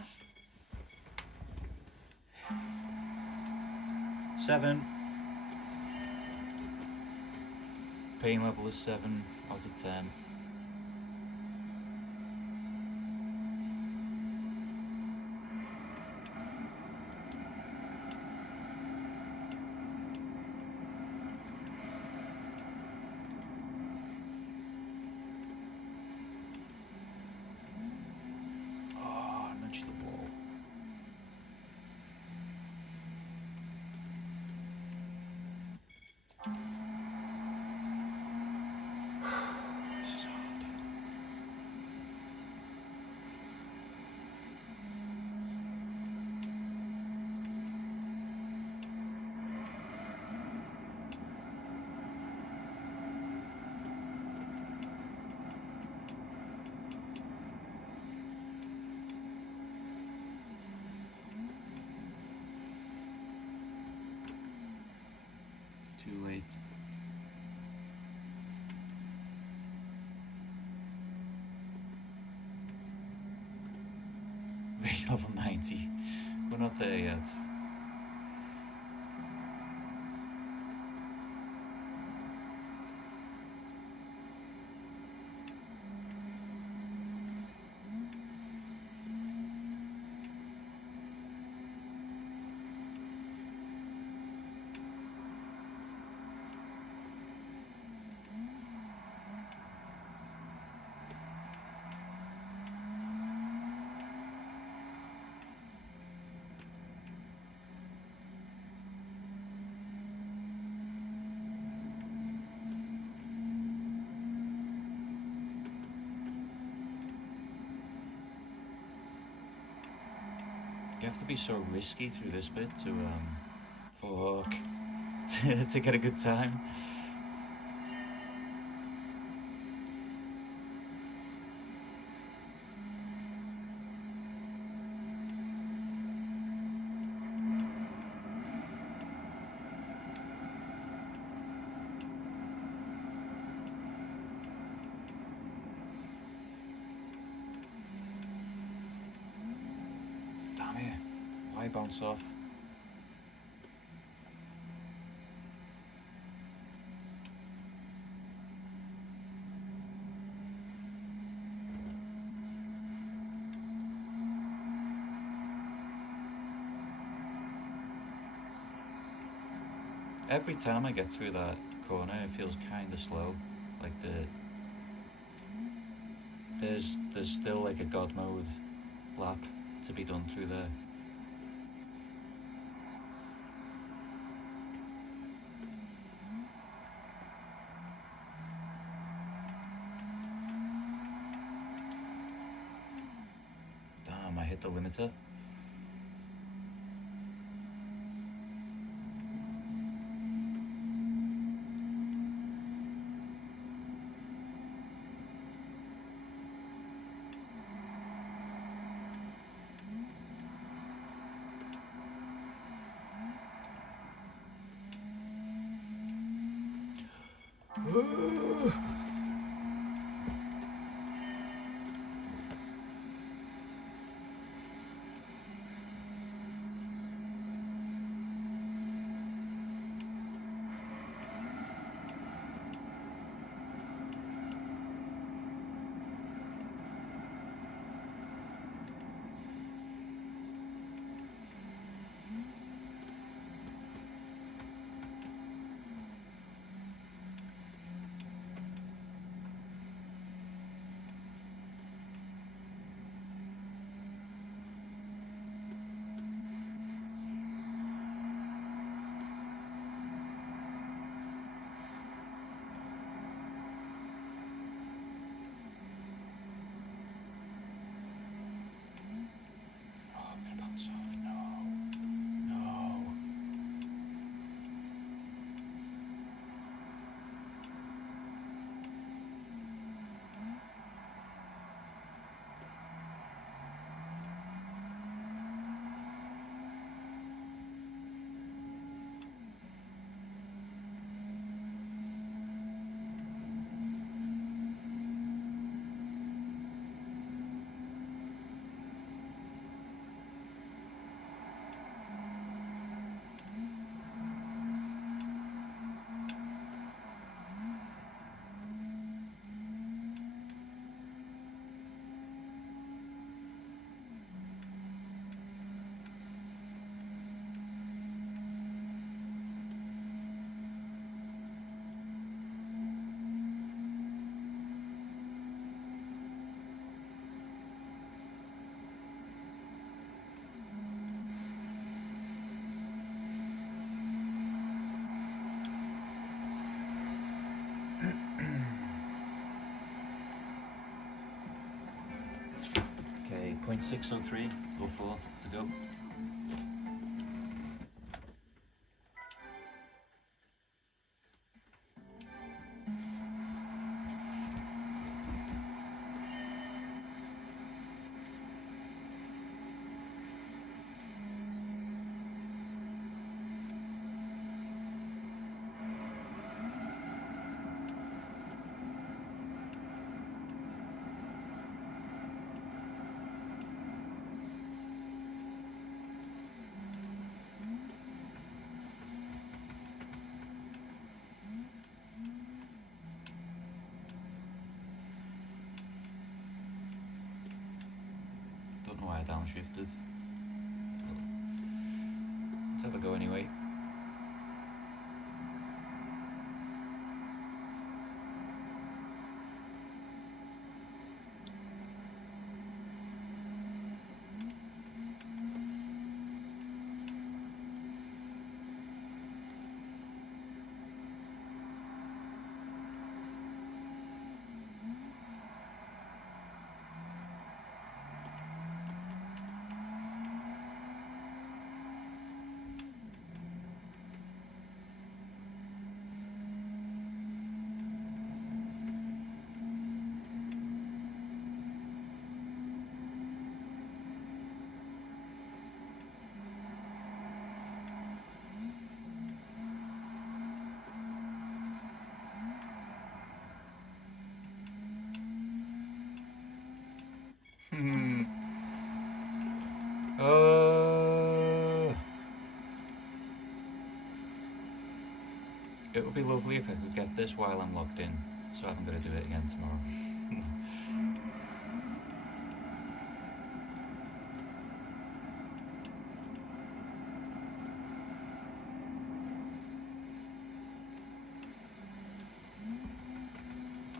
7. Pain level is 7 out of 10. Oh, nudge the ball. This is Too late. Race level 90. We're not there yet. You have to be so risky through this bit to fork to get a good time. Damn it! Why bounce off? Every time I get through that corner, it feels kind of slow. Like there's still like a god mode lap to be done through there. Damn, I hit the limiter. Okay, 0.603, 04 to go. know why I downshifted. Let's have a go anyway. It would be lovely if I could get this while I'm logged in, so I haven't got to do it again tomorrow.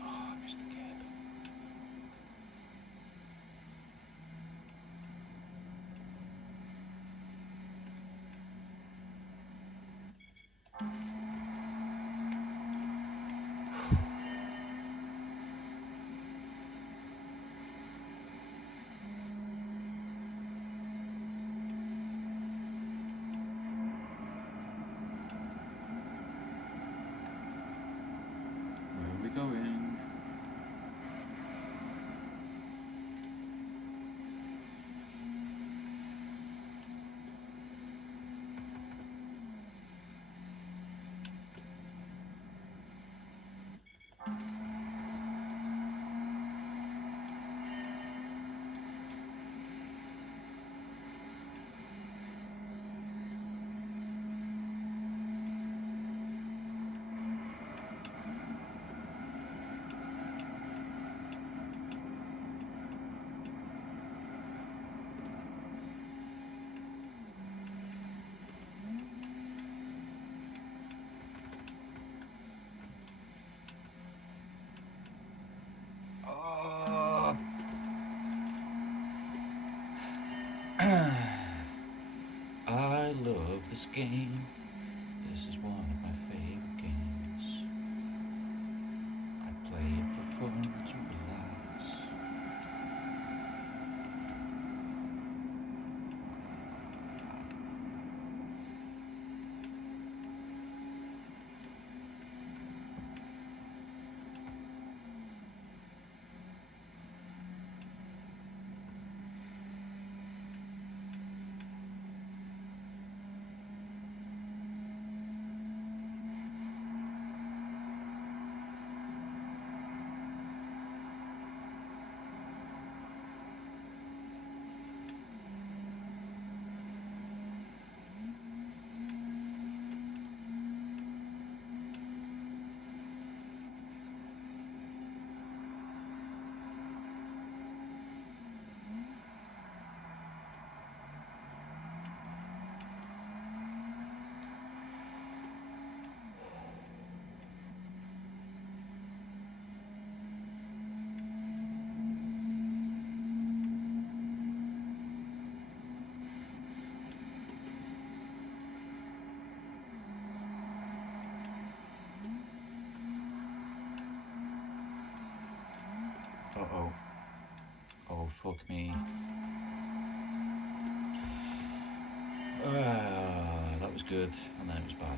Oh, I missed the cab. Where are we going? Oh. I love this game. This is one of my favorite games. I play it for fun, to relax. Uh-oh. Oh, fuck me. That was good, and then it was bad.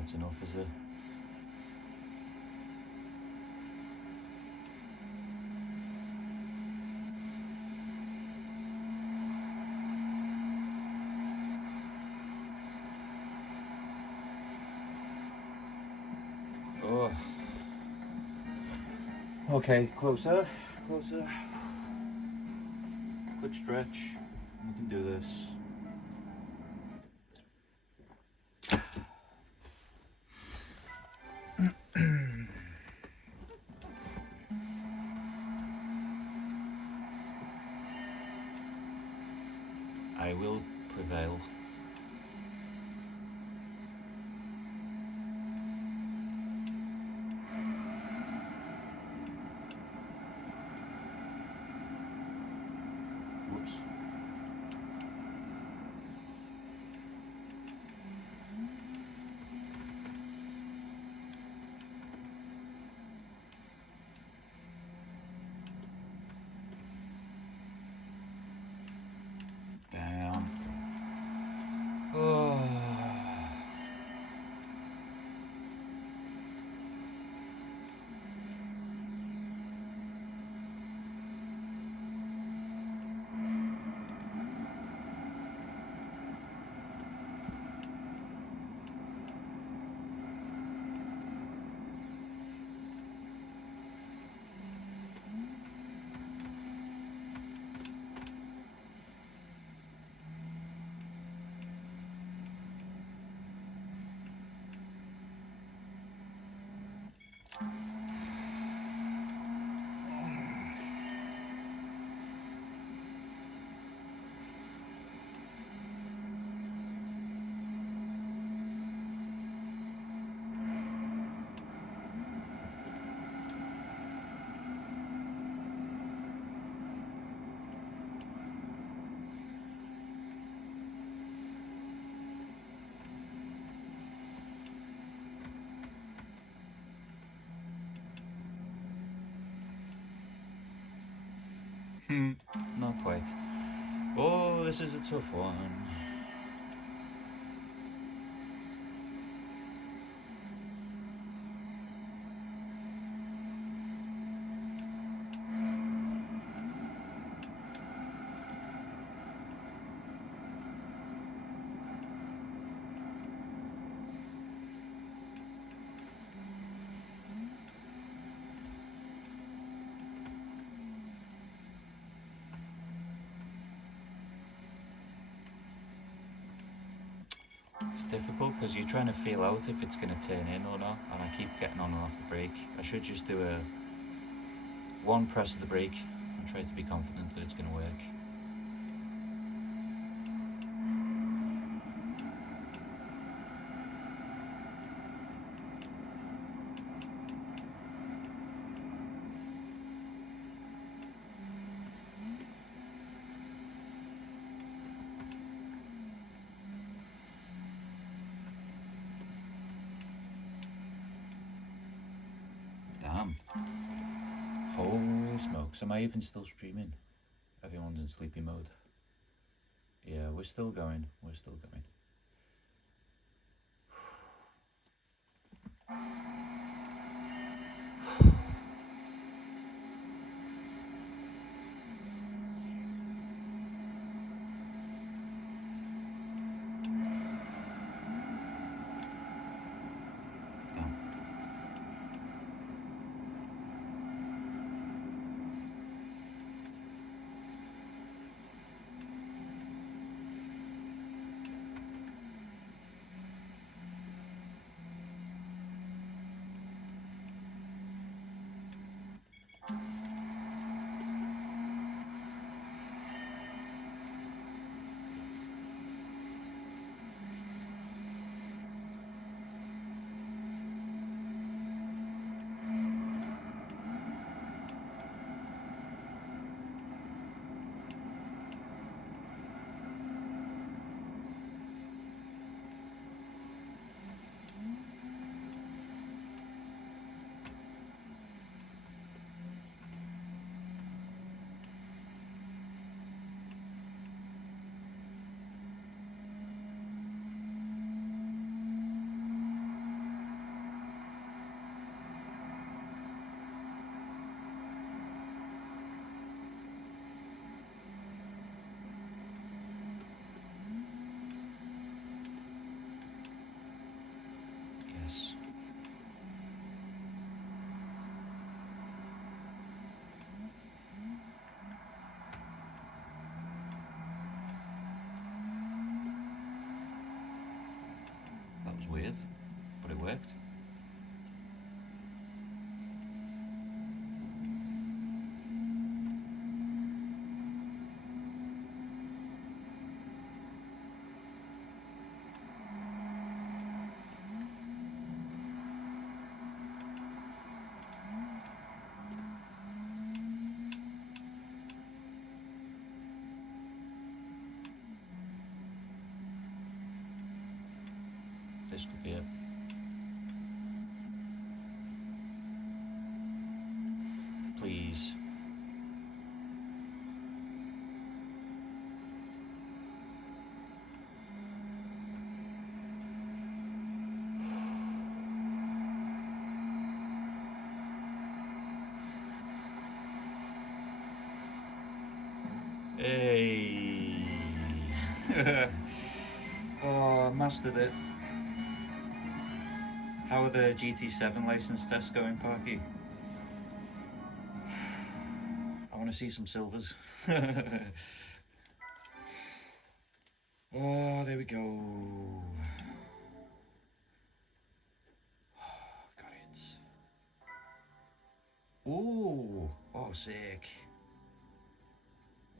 that's enough, is it? Oh. Okay, closer, closer. Quick stretch. We can do this. I will prevail. Whoops. Damn. Oh. Not quite. Oh, this is a tough one. It's difficult because you're trying to feel out if it's going to turn in or not, and I keep getting on and off the brake. I should just do one press of the brake and try to be confident that it's going to work. Damn. Holy smokes, am I even still streaming? Everyone's in sleepy mode. Yeah, we're still going, we're still going. this could be it. Please. Hey. Oh, I mastered it. How are the GT7 license tests going, Parky? I want to see some silvers. Oh, there we go. Got it. Ooh, oh, sick.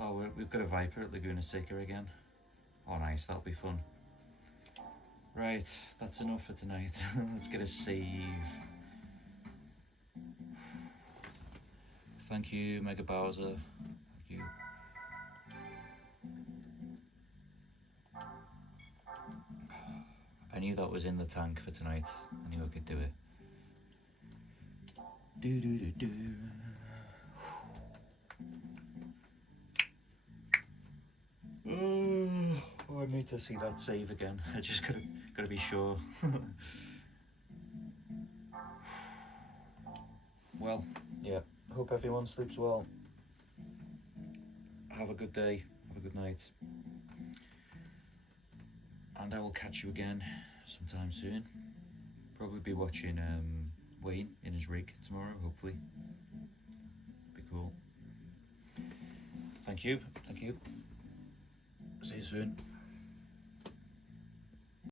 Oh, we've got a Viper at Laguna Seca again. Oh, nice, that'll be fun. Right, that's enough for tonight. Let's get a save. Thank you, Mega Bowser. Thank you. I knew that was in the tank for tonight. I knew I could do it. Do do do do. Oh, I need to see that save again. I just gotta be sure. Well, yeah. Hope everyone sleeps well. Have a good day. Have a good night. And I will catch you again sometime soon. Probably be watching Wayne in his rig tomorrow, hopefully. Be cool. Thank you. Thank you. See you soon.